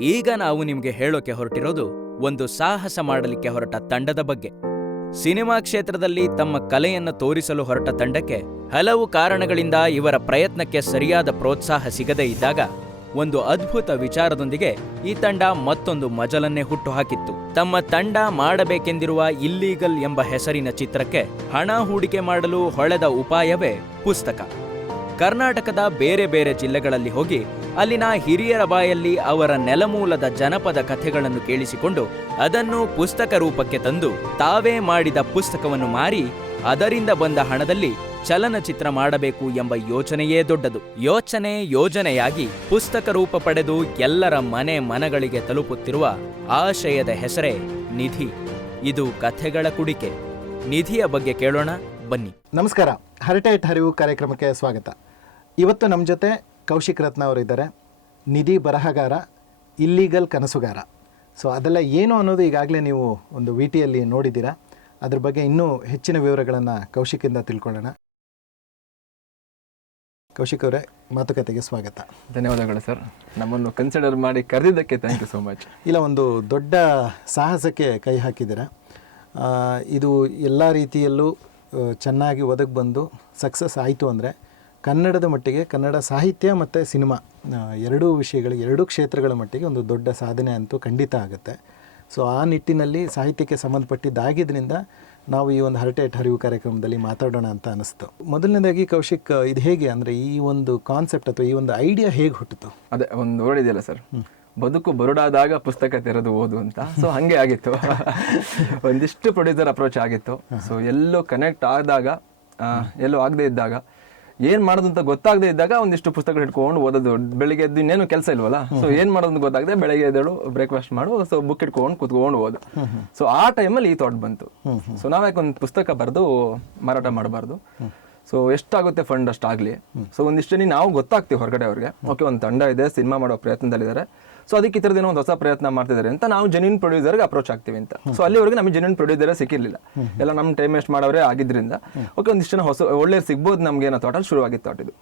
ಈಗ ನಾವು ನಿಮಗೆ ಹೇಳೋಕೆ ಹೊರಟಿರೋದು ಒಂದು ಸಾಹಸ ಮಾಡಲಿಕ್ಕೆ ಹೊರಟ ತಂಡದ ಬಗ್ಗೆ. ಸಿನಿಮಾ ಕ್ಷೇತ್ರದಲ್ಲಿ ತಮ್ಮ ಕಲೆಯನ್ನು ತೋರಿಸಲು ಹೊರಟ ತಂಡಕ್ಕೆ ಹಲವು ಕಾರಣಗಳಿಂದ ಇವರ ಪ್ರಯತ್ನಕ್ಕೆ ಸರಿಯಾದ ಪ್ರೋತ್ಸಾಹ ಸಿಗದೇ ಇದ್ದಾಗ ಒಂದು ಅದ್ಭುತ ವಿಚಾರದೊಂದಿಗೆ ಈ ತಂಡ ಮತ್ತೊಂದು ಮಜಲನ್ನೇ ಹುಟ್ಟುಹಾಕಿತ್ತು. ತಮ್ಮ ತಂಡ ಮಾಡಬೇಕೆಂದಿರುವ ಇಲ್ಲೀಗಲ್ ಎಂಬ ಹೆಸರಿನ ಚಿತ್ರಕ್ಕೆ ಹಣ ಹೂಡಿಕೆ ಮಾಡಲು ಹೊಳೆದ ಉಪಾಯವೇ ಪುಸ್ತಕ. ಕರ್ನಾಟಕದ ಬೇರೆ ಬೇರೆ ಜಿಲ್ಲೆಗಳಲ್ಲಿ ಹೋಗಿ ಅಲ್ಲಿನ ಹಿರಿಯರ ಬಾಯಲ್ಲಿ ಅವರ ನೆಲಮೂಲದ ಜನಪದ ಕಥೆಗಳನ್ನು ಕೇಳಿಸಿಕೊಂಡು ಅದನ್ನು ಪುಸ್ತಕ ರೂಪಕ್ಕೆ ತಂದು ತಾವೇ ಮಾಡಿದ ಪುಸ್ತಕವನ್ನು ಮಾರಿ ಅದರಿಂದ ಬಂದ ಹಣದಲ್ಲಿ ಚಲನಚಿತ್ರ ಮಾಡಬೇಕು ಎಂಬ ಯೋಚನೆಯೇ ದೊಡ್ಡದು. ಯೋಚನೆ ಯೋಜನೆಯಾಗಿ ಪುಸ್ತಕ ರೂಪ ಪಡೆದು ಎಲ್ಲರ ಮನೆ ಮನಗಳಿಗೆ ತಲುಪುತ್ತಿರುವ ಆಶಯದ ಹೆಸರೇ ನಿಧಿ. ಇದು ಕಥೆಗಳ ಕುಡಿಕೆ. ನಿಧಿಯ ಬಗ್ಗೆ ಕೇಳೋಣ, ಬನ್ನಿ. ನಮಸ್ಕಾರ. ಹರಿಟೈಟ್ ಹರಿವು ಕಾರ್ಯಕ್ರಮಕ್ಕೆ ಸ್ವಾಗತ. ಇವತ್ತು ನಮ್ಮ ಜೊತೆ ಕೌಶಿಕ್ ರತ್ನ ಅವರಿದ್ದಾರೆ ನಿಧಿ ಬರಹಗಾರ ಇಲ್ಲೀಗಲ್ ಕನಸುಗಾರ. ಸೊ ಅದೆಲ್ಲ ಏನು ಅನ್ನೋದು ಈಗಾಗಲೇ ನೀವು ಒಂದು ವಿ ಟಿಯಲ್ಲಿ ನೋಡಿದ್ದೀರಾ. ಅದ್ರ ಬಗ್ಗೆ ಇನ್ನೂ ಹೆಚ್ಚಿನ ವಿವರಗಳನ್ನು ಕೌಶಿಕಿಂದ ತಿಳ್ಕೊಳ್ಳೋಣ. ಕೌಶಿಕ್ ಅವರೇ ಮಾತುಕತೆಗೆ ಸ್ವಾಗತ. ಧನ್ಯವಾದಗಳು ಸರ್. ನಮ್ಮನ್ನು ಕನ್ಸಿಡರ್ ಮಾಡಿ ಕರೆದಿದ್ದಕ್ಕೆ ಥ್ಯಾಂಕ್ ಯು ಸೋ ಮಚ್ ಇಲ್ಲ ಒಂದು ದೊಡ್ಡ ಸಾಹಸಕ್ಕೆ ಕೈ ಹಾಕಿದ್ದೀರಾ. ಇದು ಎಲ್ಲ ರೀತಿಯಲ್ಲೂ ಚೆನ್ನಾಗಿ ಒದಗಿ ಬಂದು ಸಕ್ಸಸ್ ಆಯಿತು ಅಂದರೆ ಕನ್ನಡದ ಮಟ್ಟಿಗೆ ಕನ್ನಡ ಸಾಹಿತ್ಯ ಮತ್ತು ಸಿನಿಮಾ ಎರಡೂ ವಿಷಯಗಳಿಗೆ ಎರಡೂ ಕ್ಷೇತ್ರಗಳ ಮಟ್ಟಿಗೆ ಒಂದು ದೊಡ್ಡ ಸಾಧನೆ ಅಂತೂ ಖಂಡಿತ ಆಗುತ್ತೆ. ಸೊ ಆ ನಿಟ್ಟಿನಲ್ಲಿ ಸಾಹಿತ್ಯಕ್ಕೆ ಸಂಬಂಧಪಟ್ಟಿದ್ದಾಗಿದ್ದರಿಂದ ನಾವು ಈ ಒಂದು ಹರಟೆ ಹರಿವು ಕಾರ್ಯಕ್ರಮದಲ್ಲಿ ಮಾತಾಡೋಣ ಅಂತ ಅನಿಸ್ತು. ಮೊದಲನೇದಾಗಿ ಕೌಶಿಕ್ ಇದು ಹೇಗೆ ಅಂದರೆ ಈ ಒಂದು ಕಾನ್ಸೆಪ್ಟ್ ಅಥವಾ ಈ ಒಂದು ಐಡಿಯಾ ಹೇಗೆ ಹುಟ್ಟಿತು? ಅದೇ ಒಂದು ವರ್ಡ್ ಇದೆಯಲ್ಲ ಸರ್. ಬದುಕು ಬರುಡಾದಾಗ ಪುಸ್ತಕ ತೆರೆದು ಓದು ಅಂತ. ಸೊ ಹಂಗೆ ಆಗಿತ್ತು. ಒಂದಿಷ್ಟು ಪ್ರೊಡ್ಯೂಸರ್ ಅಪ್ರೋಚ್ ಆಗಿತ್ತು. ಸೊ ಎಲ್ಲೋ ಕನೆಕ್ಟ್ ಆದಾಗ ಎಲ್ಲೋ ಆಗದೆ ಇದ್ದಾಗ ಏನ್ ಮಾಡೋದು ಅಂತ ಗೊತ್ತಾಗದೆ ಇದ್ದಾಗ ಒಂದಿಷ್ಟು ಪುಸ್ತಕ ಹಿಡ್ಕೊಂಡು ಓದೋದು. ಬೆಳಿಗ್ಗೆ ಎದ್ದು ಇನ್ನೇನು ಕೆಲಸ ಇಲ್ವಲ್ಲ? ಸೊ ಏನ್ ಮಾಡೋದು ಗೊತ್ತಾಗದೆ ಬೆಳಗ್ಗೆ ಎದ್ದೇಳು ಬ್ರೇಕ್ಫಾಸ್ಟ್ ಮಾಡು ಸೊ ಬುಕ್ ಇಟ್ಕೊಂಡು ಕುತ್ಕೊಂಡು ಓದು. ಸೊ ಆ ಟೈಮಲ್ಲಿ ಈ ಥಾಟ್ ಬಂತು. ಸೊ ನಾವ್ಯಾಕೆ ಒಂದು ಪುಸ್ತಕ ಬರೆದು ಮಾರಾಟ ಮಾಡಬಾರ್ದು? ಸೊ ಎಷ್ಟಾಗುತ್ತೆ ಫಂಡ್ ಅಷ್ಟಾಗ್ಲಿ ಸೊ ಒಂದಿಷ್ಟು ನಾವು ಗೊತ್ತಾಗ್ತೀವಿ ಹೊರಗಡೆ ಅವ್ರಿಗೆ. ಓಕೆ ಒಂದು ತಂಡ ಇದೆ ಸಿನಿಮಾ ಮಾಡೋ ಪ್ರಯತ್ನದಲ್ಲಿದ್ದಾರೆ. ಸೊ ಅದಕ್ಕೆ ಈ ಥರದ ಏನೋ ಒಂದು ಹೊಸ ಪ್ರಯತ್ನ ಮಾಡ್ತಿದ್ದಾರೆ ಅಂತ ನಾವು ಜೆನ್ಯೂನ್ ಪ್ರೊಡ್ಯೂಸರ್ಗೆ ಅಪ್ರೋಚ್ ಆಗ್ತೀವಿ ಅಂತ. ಸೊ ಅಲ್ಲಿವರೆಗೆ ನಮಗೆ ಜೆನ್ಯೂನ್ ಪ್ರೊಡ್ಯೂಸರ್ ಸಿಕ್ಕಿರಲಿಲ್ಲ. ಎಲ್ಲ ನಮ್ಮ ಟೈಮ್ ವೇಸ್ಟ್ ಮಾಡೋರೇ ಆಗಿದ್ರಿಂದ. ಓಕೆ ಒಂದಿಷ್ಟು ಜನ ಹೊಸ ಒಳ್ಳೆ ಸಿಗ್ಬೋದು ನಮ್ಗೆ ಏನೋ ಥಾಟಲ್ಲಿ ಶುರುವಾಗಿತ್ತು ಥಾಟ್ ಇದು.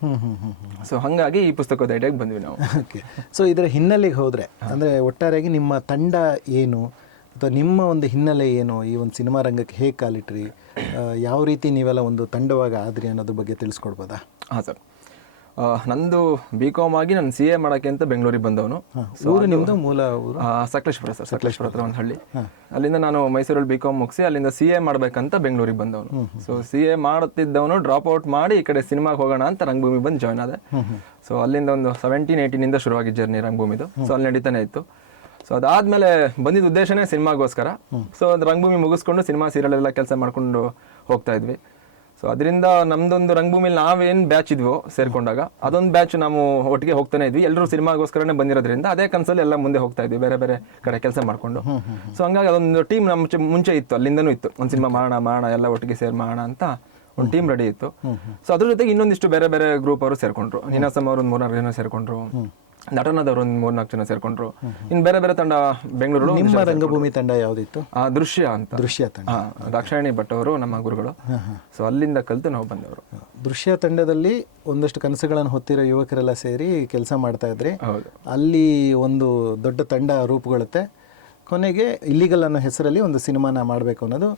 ಸೊ ಹಾಗಾಗಿ ಈ ಪುಸ್ತಕದ ಐಡಿಯಾಗೆ ಬಂದ್ವಿ ನಾವು. ಓಕೆ ಸೊ ಇದರ ಹಿನ್ನೆಲೆಗೆ ಹೋದರೆ ಅಂದರೆ ಒಟ್ಟಾರೆಯಾಗಿ ನಿಮ್ಮ ತಂಡ ಏನು ಅಥವಾ ನಿಮ್ಮ ಒಂದು ಹಿನ್ನೆಲೆ ಏನು ಈ ಒಂದು ಸಿನಿಮಾ ರಂಗಕ್ಕೆ ಹೇಗೆ ಕಾಲಿಟ್ರಿ ಯಾವ ರೀತಿ ನೀವೆಲ್ಲ ಒಂದು ತಂಡವಾಗಿ ಆದ್ರಿ ಅನ್ನೋದ್ರ ಬಗ್ಗೆ ತಿಳಿಸ್ಕೊಡ್ಬೋದಾ? ಹಾಂ ಸರ್. ನಂದು ಬಿ ಕಾಮ್ ಆಗಿ ನಾನು ಸಿ ಎ ಮಾಡೋಕ್ಕೆ ಅಂತ ಬೆಂಗಳೂರಿಗೆ ಬಂದವನು. ಊರು ನಿಮ್ಮದು ಮೂಲ ಊರು? ಸಕಲೇಶ್ಪುರ ಸರ್ ಸಕಲೇಶ್ಪುರ ಹತ್ರ ಒಂದು ಹಳ್ಳಿ. ಅಲ್ಲಿಂದ ನಾನು ಮೈಸೂರಲ್ಲಿ ಬಿ ಕಾಮ್ ಮುಗಿಸಿ ಅಲ್ಲಿಂದ ಸಿ ಎ ಮಾಡ್ಬೇಕಂತ ಬೆಂಗಳೂರಿಗೆ ಬಂದವನು. ಸೊ ಸಿ ಎ ಮಾಡುತ್ತಿದ್ದವನು ಡ್ರಾಪ್ ಔಟ್ ಮಾಡಿ ಈ ಕಡೆ ಸಿನಿಮಾಗೆ ಹೋಗೋಣ ಅಂತ ರಂಗಭೂಮಿ ಬಂದು ಜಾಯ್ನ್ ಆದೆ. ಸೊ ಅಲ್ಲಿಂದ ಒಂದು ಸೆವೆಂಟೀನ್ ಏಯ್ಟೀನಿಂದ ಶುರುವಾಗಿ ಜರ್ನಿ ರಂಗಭೂಮಿದು. ಸೊ ಅಲ್ಲಿ ನಡೀತಾನೆ ಇತ್ತು. ಸೊ ಅದಾದ್ಮೇಲೆ ಬಂದಿದ್ದ ಉದ್ದೇಶನೇ ಸಿನಿಮಾಗೋಸ್ಕರ ಸೊ ಅದು ರಂಗಭೂಮಿ ಮುಗಿಸ್ಕೊಂಡು ಸಿನಿಮಾ ಸೀರಿಯಲ್ ಎಲ್ಲ ಕೆಲಸ ಮಾಡ್ಕೊಂಡು ಹೋಗ್ತಾ ಇದ್ವಿ. ಸೊ ಅದರಿಂದ ನಮ್ದೊಂದು ರಂಗಭೂಮಿಲಿ ನಾವೇನ್ ಬ್ಯಾಚ್ ಇದ್ವೋ ಸೇರ್ಕೊಂಡಾಗ ಅದೊಂದು ಬ್ಯಾಚ್ ನಾವು ಒಟ್ಟಿಗೆ ಹೋಗ್ತಾನೆ ಇದ್ವಿ. ಎಲ್ಲರೂ ಸಿನಿಮಾಗೋಸ್ಕರನೇ ಬಂದಿರೋದ್ರಿಂದ ಅದೇ ಕನ್ಸಲ್ಲಿ ಎಲ್ಲ ಮುಂದೆ ಹೋಗ್ತಾ ಇದ್ವಿ ಬೇರೆ ಬೇರೆ ಕಡೆ ಕೆಲಸ ಮಾಡಿಕೊಂಡು. ಸೊ ಹಂಗಾಗಿ ಅದೊಂದು ಟೀಮ್ ನಮ್ಮ ಮುಂಚೆ- ಇತ್ತು ಅಲ್ಲಿಂದನೂ ಇತ್ತು. ಒಂದು ಸಿನಿಮಾ ಮಾಡೋಣ ಮಾಡೋಣ ಎಲ್ಲ ಒಟ್ಟಿಗೆ ಸೇರ್ ಮಾಡೋಣ ಅಂತ ಒಂದು ಟೀಮ್ ರೆಡಿ ಇತ್ತು. ಸೊ ಅದ್ರ ಜೊತೆಗೆ ಇನ್ನೊಂದಿಷ್ಟು ಬೇರೆ ಬೇರೆ ಗ್ರೂಪ್ ಅವರು ಸೇರ್ಕೊಂಡ್ರು. ನೀನಾಸಮ್ ಅವರು ಒಂದು ಮೂರ್ನಾಲ್ಕು ಜನ ಸೇರ್ಕೊಂಡ್ರು. ನಟನದವ್ರು ಒಂದು ಮೂರ್ನಾಲ್ಕು ಜನ ಸೇರ್ಕೊಂಡ್ರು. ಇನ್ನು ಬೇರೆ ಬೇರೆ ತಂಡ ಬೆಂಗಳೂರು ನಿಮ್ಮ ರಂಗಭೂಮಿ ತಂಡ ಯಾವುದಿತ್ತು ಆ ದೃಶ್ಯ ಅಂತ. ದೃಶ್ಯ ತಂಡ. ದಾಕ್ಷಾಯಣಿ ಭಟ್ ಅವರು ನಮ್ಮ ಗುರುಗಳು. ಸೊ ಅಲ್ಲಿಂದ ಕಲಿತು ನಾವು ಬಂದವರು. ದೃಶ್ಯ ತಂಡದಲ್ಲಿ ಒಂದಷ್ಟು ಕನಸುಗಳನ್ನು ಹೊತ್ತಿರೋ ಯುವಕರೆಲ್ಲ ಸೇರಿ ಕೆಲಸ ಮಾಡ್ತಾ ಇದ್ರಿ. ಅಲ್ಲಿ ಒಂದು ದೊಡ್ಡ ತಂಡ ರೂಪುಗೊಳ್ಳುತ್ತೆ. ಕೊನೆಗೆ ಇಲ್ಲಿಗಲ್ ಅನ್ನೋ ಹೆಸರಲ್ಲಿ ಒಂದು ಸಿನಿಮಾನ ಮಾಡಬೇಕು ಅನ್ನೋದು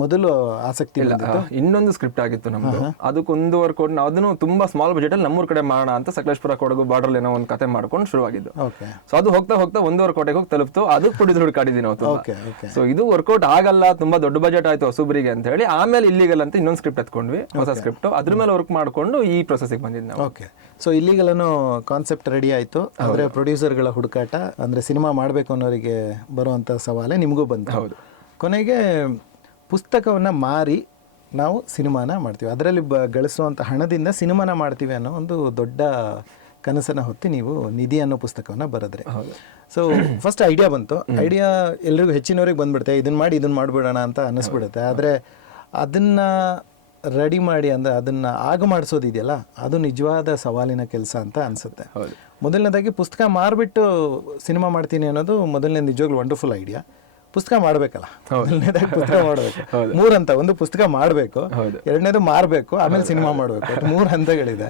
ಮೊದಲು ಆಸಕ್ತಿ ಇಲ್ಲ ಇನ್ನೊಂದು ಸ್ಕ್ರಿಪ್ಟ್ ಆಗಿತ್ತು ನಮ್ದು. ಅದಕ್ಕೆ ಒಂದೂವರೆ ಕೋಟಿ ನಾವು ಅದನ್ನು ತುಂಬಾ ಸ್ಮಾಲ್ ಬಜೆಟ್ ಅಲ್ಲಿ ನಮ್ಮೂರ್ ಕಡೆ ಮಾಡೋಣ ಅಂತ ಸಕಲೇಶ್ಪುರ ಕೊಡಗು ಬಾರ್ಡರ್ ಏನೋ ಒಂದು ಕತೆ ಮಾಡ್ಕೊಂಡು ಶುರುವಾಗಿದ್ದು. ಓಕೆ ಸೊ ಅದು ಹೋಗ್ತಾ ಹೋಗ್ತಾ ಒಂದೂವರೆ ಕೋಟೆಗೆ ಹೋಗಿ ತಲುಪ್ತು. ಅದು ಕುಡಿದು ಹುಡುಕಾಡಿದ್ದೀನಿ ನಾವು ಓಕೆ ಓಕೆ ಸೊ ಇದು ವರ್ಕೌಟ್ ಆಗಲ್ಲ ತುಂಬಾ ದೊಡ್ಡ ಬಜೆಟ್ ಆಯ್ತು ಹೊಸಬ್ರಿಗೆ ಅಂತ ಹೇಳಿ ಆಮೇಲೆ ಇಲ್ಲಿಗಲ್ ಅಂತ ಇನ್ನೊಂದು ಸ್ಕ್ರಿಪ್ಟ್ ಎತ್ಕೊಂಡ್ವಿ ಹೊಸ ಸ್ಕ್ರಿಪ್ಟ್ ಅದ್ರ ಮೇಲೆ ವರ್ಕ್ ಮಾಡ್ಕೊಂಡು ಈ ಪ್ರೊಸೆಸ್ಗೆ ಬಂದಿದ್ದು ನಾವು. ಓಕೆ ಸೊ ಇಲ್ಲಿಗಲೂ ಕಾನ್ಸೆಪ್ಟ್ ರೆಡಿ ಆಯ್ತು. ಅಂದ್ರೆ ಪ್ರೊಡ್ಯೂಸರ್ಗಳ ಹುಡುಕಾಟ ಅಂದ್ರೆ ಸಿನಿಮಾ ಮಾಡಬೇಕು ಅನ್ನೋರಿಗೆ ಬರುವಂತ ಸವಾಲೇ ನಿಮಗೂ ಬಂತು. ಹೌದು. ಕೊನೆಗೆ ಪುಸ್ತಕವನ್ನು ಮಾರಿ ನಾವು ಸಿನಿಮಾನ ಮಾಡ್ತೀವಿ. ಅದರಲ್ಲಿ ಬ ಗಳಿಸುವಂಥ ಹಣದಿಂದ ಸಿನಿಮಾನ ಮಾಡ್ತೀವಿ ಅನ್ನೋ ಒಂದು ದೊಡ್ಡ ಕನಸನ್ನು ಹೊತ್ತಿ ನೀವು ನಿಧಿ ಅನ್ನೋ ಪುಸ್ತಕವನ್ನು ಬರೆದ್ರೆ. ಸೊ ಫಸ್ಟ್ ಐಡಿಯಾ ಬಂತು. ಐಡಿಯಾ ಎಲ್ರಿಗೂ ಹೆಚ್ಚಿನವ್ರಿಗೆ ಬಂದ್ಬಿಡುತ್ತೆ. ಇದನ್ನು ಮಾಡಿ ಇದನ್ನು ಮಾಡಿಬಿಡೋಣ ಅಂತ ಅನ್ನಿಸ್ಬಿಡುತ್ತೆ. ಆದರೆ ಅದನ್ನು ರೆಡಿ ಮಾಡಿ ಅಂದರೆ ಅದನ್ನು ಆಗ ಮಾಡಿಸೋದಿದೆಯಲ್ಲ ಅದು ನಿಜವಾದ ಸವಾಲಿನ ಕೆಲಸ ಅಂತ ಅನಿಸುತ್ತೆ. ಮೊದಲನೇದಾಗಿ ಪುಸ್ತಕ ಮಾರಿಬಿಟ್ಟು ಸಿನಿಮಾ ಮಾಡ್ತೀನಿ ಅನ್ನೋದು ಮೊದಲನೇ ನಿಜವಾಗ್ಲೂ ವಂಡರ್ಫುಲ್ ಐಡಿಯಾ ಪುಸ್ತಕ ಮಾಡ್ಬೇಕಲ್ಲ. ಮೊದಲನೇದಾಗಿ ಪುಸ್ತಕ ಮಾಡಬೇಕು. ಮೂರ್ ಹಂತ ಒಂದು ಪುಸ್ತಕ ಮಾಡ್ಬೇಕು. ಎರಡನೇದು ಮಾರ್ಬೇಕು ಆಮೇಲೆ ಸಿನಿಮಾ ಮಾಡ್ಬೇಕು. ಮೂರ್ ಹಂತಗಳಿದೆ.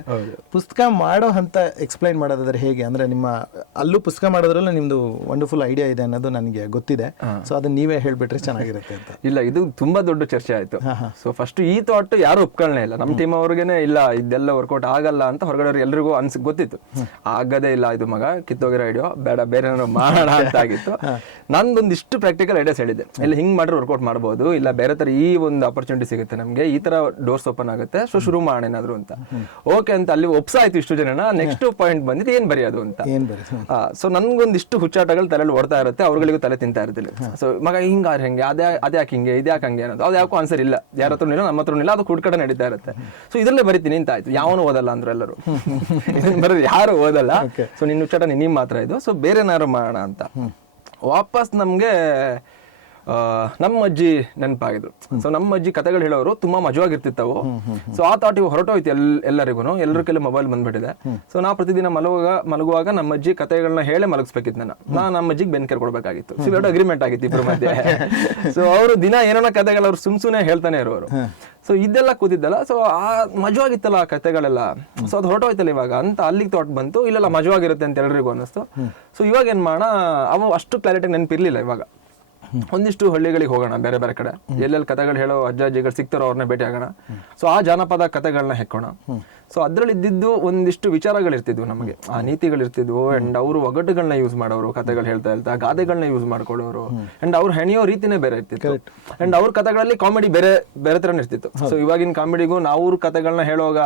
ಪುಸ್ತಕ ಮಾಡೋ ಹಂತ ಎಕ್ಸ್ಪ್ಲೈನ್ ಮಾಡೋದಾದ್ರೆ ಹೇಗೆ? ಅಂದ್ರೆ ನಿಮ್ಮ ಅಲ್ಲೂ ಪುಸ್ತಕ ಮಾಡೋದ್ರಲ್ಲೂ ನಿಮ್ದು ವಂಡರ್ಫುಲ್ ಐಡಿಯಾ ಇದೆ ಅನ್ನೋದು ನನಗೆ ಗೊತ್ತಿದೆ. ಸೊ ಅದನ್ನ ನೀವೇ ಹೇಳ್ಬಿಟ್ರೆ ಚೆನ್ನಾಗಿರುತ್ತೆ ಅಂತ. ಇಲ್ಲ ಇದು ತುಂಬಾ ದೊಡ್ಡ ಚರ್ಚೆ ಆಯ್ತು. ಸೊ ಫಸ್ಟ್ ಈ ಥಾಟ್ ಯಾರು ಒಪ್ಕೊಳ್ಳೇ ಇಲ್ಲ. ನಮ್ಮ ಟೀಮ್ ಅವ್ರಿಗೇನೆ ಇಲ್ಲ ಇದೆಲ್ಲ ವರ್ಕೌಟ್ ಆಗಲ್ಲ ಅಂತ ಹೊರಗಡೆ ಎಲ್ರಿಗೂ ಅನ್ಸ್ ಗೊತ್ತಿತ್ತು. ಆಗದೇ ಇಲ್ಲ ಇದು ಮಗ ಕಿತ್ತೋಗಿರೋ ಐಡಿಯೋ ಬೇಡ ಬೇರೆ ಮಾಡೋಣ ಅಂತ ಆಗಿತ್ತು. ನಂದೊಂದಿಷ್ಟು ಪ್ರಾಕ್ಟಿಕಲ್ ಐಡಿಯಾಸ್ ಹೇಳಿದೆ ಇಲ್ಲ ಹಿಂಗ್ ಮಾಡ್ರೆ ವರ್ಕೌಟ್ ಮಾಡ್ಬೋದು ಇಲ್ಲ ಬೇರೆ ತರ ಈ ಒಂದು ಆಪರ್ಚುನಿಟಿ ಸಿಗುತ್ತೆ ನಮಗೆ ಈ ತರ ಡೋರ್ಸ್ ಓಪನ್ ಆಗುತ್ತೆ ಸೊ ಶುರು ಮಾಡೋಣ ಏನಾದ್ರು ಅಂತ. ಓಕೆ ಅಂತ ಅಲ್ಲಿ ಒಪ್ಸಾಯ್ತು ಇಷ್ಟು ಜನನ ನೆಕ್ಸ್ಟ್ ಪಾಯಿಂಟ್ ಬಂದಿದ್ದು ಏನ್ ಬರೆಯೋದು ಅಂತ. ಸೊ ನನಗೊಂದಿಷ್ಟು ಹುಚ್ಚಾಟಗಳು ತಲೆಯಲ್ಲಿ ಓಡ್ತಾ ಇರುತ್ತೆ ಅವ್ರಗಳಿಗೂ ತಲೆ ತಿಂತಾ ಇರ್ತಿಲ್ಲ ಸೊ ಮಗ ಹಿಂಗಾರ ಹೆಂಗೆ? ಅದೇ ಅದ್ಯಾಕೆ ಹಿಂಗೆ? ಇದ್ಯಾಕೆ ಹಂಗೆ ಅನ್ನೋದು. ಅದು ಯಾಕೋ ಆನ್ಸರ್ ಇಲ್ಲ. ಯಾರ ಹತ್ರ ಇಲ್ಲ ನಮ್ಮ ಹತ್ರ ಇಲ್ಲ ಅದು ಕುಡ್ಕಡೆ ನಡೀತಾ ಇರುತ್ತೆ. ಸೊ ಇದ್ರಲ್ಲೇ ಬರಿತೀನಿ ಅಂತ ಆಯ್ತು. ಯಾವನು ಓದಲ್ಲ ಅಂದ್ರೆ ಎಲ್ಲರೂ. ಬರೋದು ಯಾರು ಓದಲ್ಲ. ಸೊ ನಿನ್ನ ಹುಚ್ಚಾಟ ನಿನ್ನ ಮಾತ್ರ ಇದು. ಸೊ ಬೇರೆ ಏನಾದ್ರು ಮಾಡೋಣ ಅಂತ. ವಾಪಸ್ ನಮ್ಗೆ ನಮ್ಮ ಅಜ್ಜಿ ನೆನಪಾಗಿದ್ರು. ಸೊ ನಮ್ಮ ಅಜ್ಜಿ ಕತೆಗಳು ಹೇಳೋರು ತುಂಬಾ ಮಜವಾಗಿರ್ತಿತ್ತವು. ಸೊ ಆ ಥಾಟ್ ಇವು ಹೊರಟೋಯ್ತು ಎಲ್ ಎಲ್ಲರಿಗೂ ಎಲ್ಲರ ಕೈಲಿ ಮೊಬೈಲ್ ಬಂದ್ಬಿಟ್ಟಿದೆ ಸೊ ನಾ ಪ್ರತಿದಿನ ಮಲಗುವಾಗ ಮಲಗುವಾಗ ನಮ್ಮ ಅಜ್ಜಿ ಕತೆಗಳನ್ನ ಹೇಳೇ ಮಲಗಿಸ್ಬೇಕಿತ್ತು ನಾನು. ನಾ ನಮ್ಮ ಅಜ್ಜಿಗೆ ಬೆನ್ಕರ್ ಕೊಡ್ಬೇಕಾಗಿತ್ತು. ಸೊ ಎರಡು ಅಗ್ರಿಮೆಂಟ್ ಆಗಿತ್ತು ಇಬ್ಬರ ಮಧ್ಯೆ. ಸೊ ಅವರು ದಿನ ಏನೋ ಕತೆಗಳು ಅವ್ರು ಸುಮ್ ಸುಮ್ನೆ ಹೇಳ್ತಾನೆ ಇರೋರು. ಸೊ ಇದೆಲ್ಲ ಕೂತಿದ್ದಲ್ಲ. ಸೊ ಆ ಮಜವಾಗಿತ್ತಲ್ಲ ಆ ಕತೆಗಳೆಲ್ಲ ಸೊ ಅದು ಹೊರಟೋಯ್ತಲ್ಲ ಇವಾಗ. ಅಂತ ಅಲ್ಲಿಗೆ ತೋಟ ಬಂತು. ಇಲ್ಲೆಲ್ಲ ಮಜವಾಗಿರುತ್ತೆ ಅಂತ ಎಲ್ರಿಗೂ ಅನ್ನಿಸ್ತು. ಸೊ ಇವಾಗ ಏನ್ ಮಾಡೋಣ ಅವು ಅಷ್ಟು ಕ್ಲಾರಿಟಿ ನೆನಪಿರ್ಲಿಲ್ಲ ಇವಾಗ. ಒಂದಿಷ್ಟು ಹಳ್ಳಿಗಳಿಗೆ ಹೋಗೋಣ ಬೇರೆ ಬೇರೆ ಕಡೆ. ಎಲ್ಲೆಲ್ಲಿ ಕಥೆಗಳು ಹೇಳೋ ಅಜ್ಜ ಅಜ್ಜಿಗಳು ಸಿಗ್ತಾರೋ ಅವ್ರನ್ನ ಭೇಟಿ ಆಗೋಣ. ಸೊ ಆ ಜಾನಪದ ಕಥೆಗಳನ್ನ ಹೆಕ್ಕೋಣ. ಸೊ ಅದರಲ್ಲಿ ಇದ್ದಿದ್ದು ಒಂದಿಷ್ಟು ವಿಚಾರಗಳಿರ್ತಿದ್ವು ನಮಗೆ. ಆ ನೀತಿಗಳಿರ್ತಿದ್ವು ಅಂಡ್ ಅವರು ಒಗಟುಗಳನ್ನ ಯೂಸ್ ಮಾಡೋರು ಕಥೆಗಳು ಹೇಳ್ತಾ ಹೇಳ್ತಾ ಗಾದೆಗಳನ್ನ ಯೂಸ್ ಮಾಡ್ಕೊಳ್ಳೋರು ಅಂಡ್ ಅವ್ರು ಹೆಣೆಯೋ ರೀತಿನೇ ಬೇರೆ ಇರ್ತಿತ್ತು. ಅಂಡ್ ಅವ್ರ ಕಥೆಗಳಲ್ಲಿ ಕಾಮಿಡಿ ಬೇರೆ ಬೇರೆ ಥರನೇ ಇರ್ತಿತ್ತು. ಸೊ ಇವಾಗಿನ ಕಾಮಿಡಿಗೂ ನಾವು ಕಥೆಗಳನ್ನ ಹೇಳುವಾಗ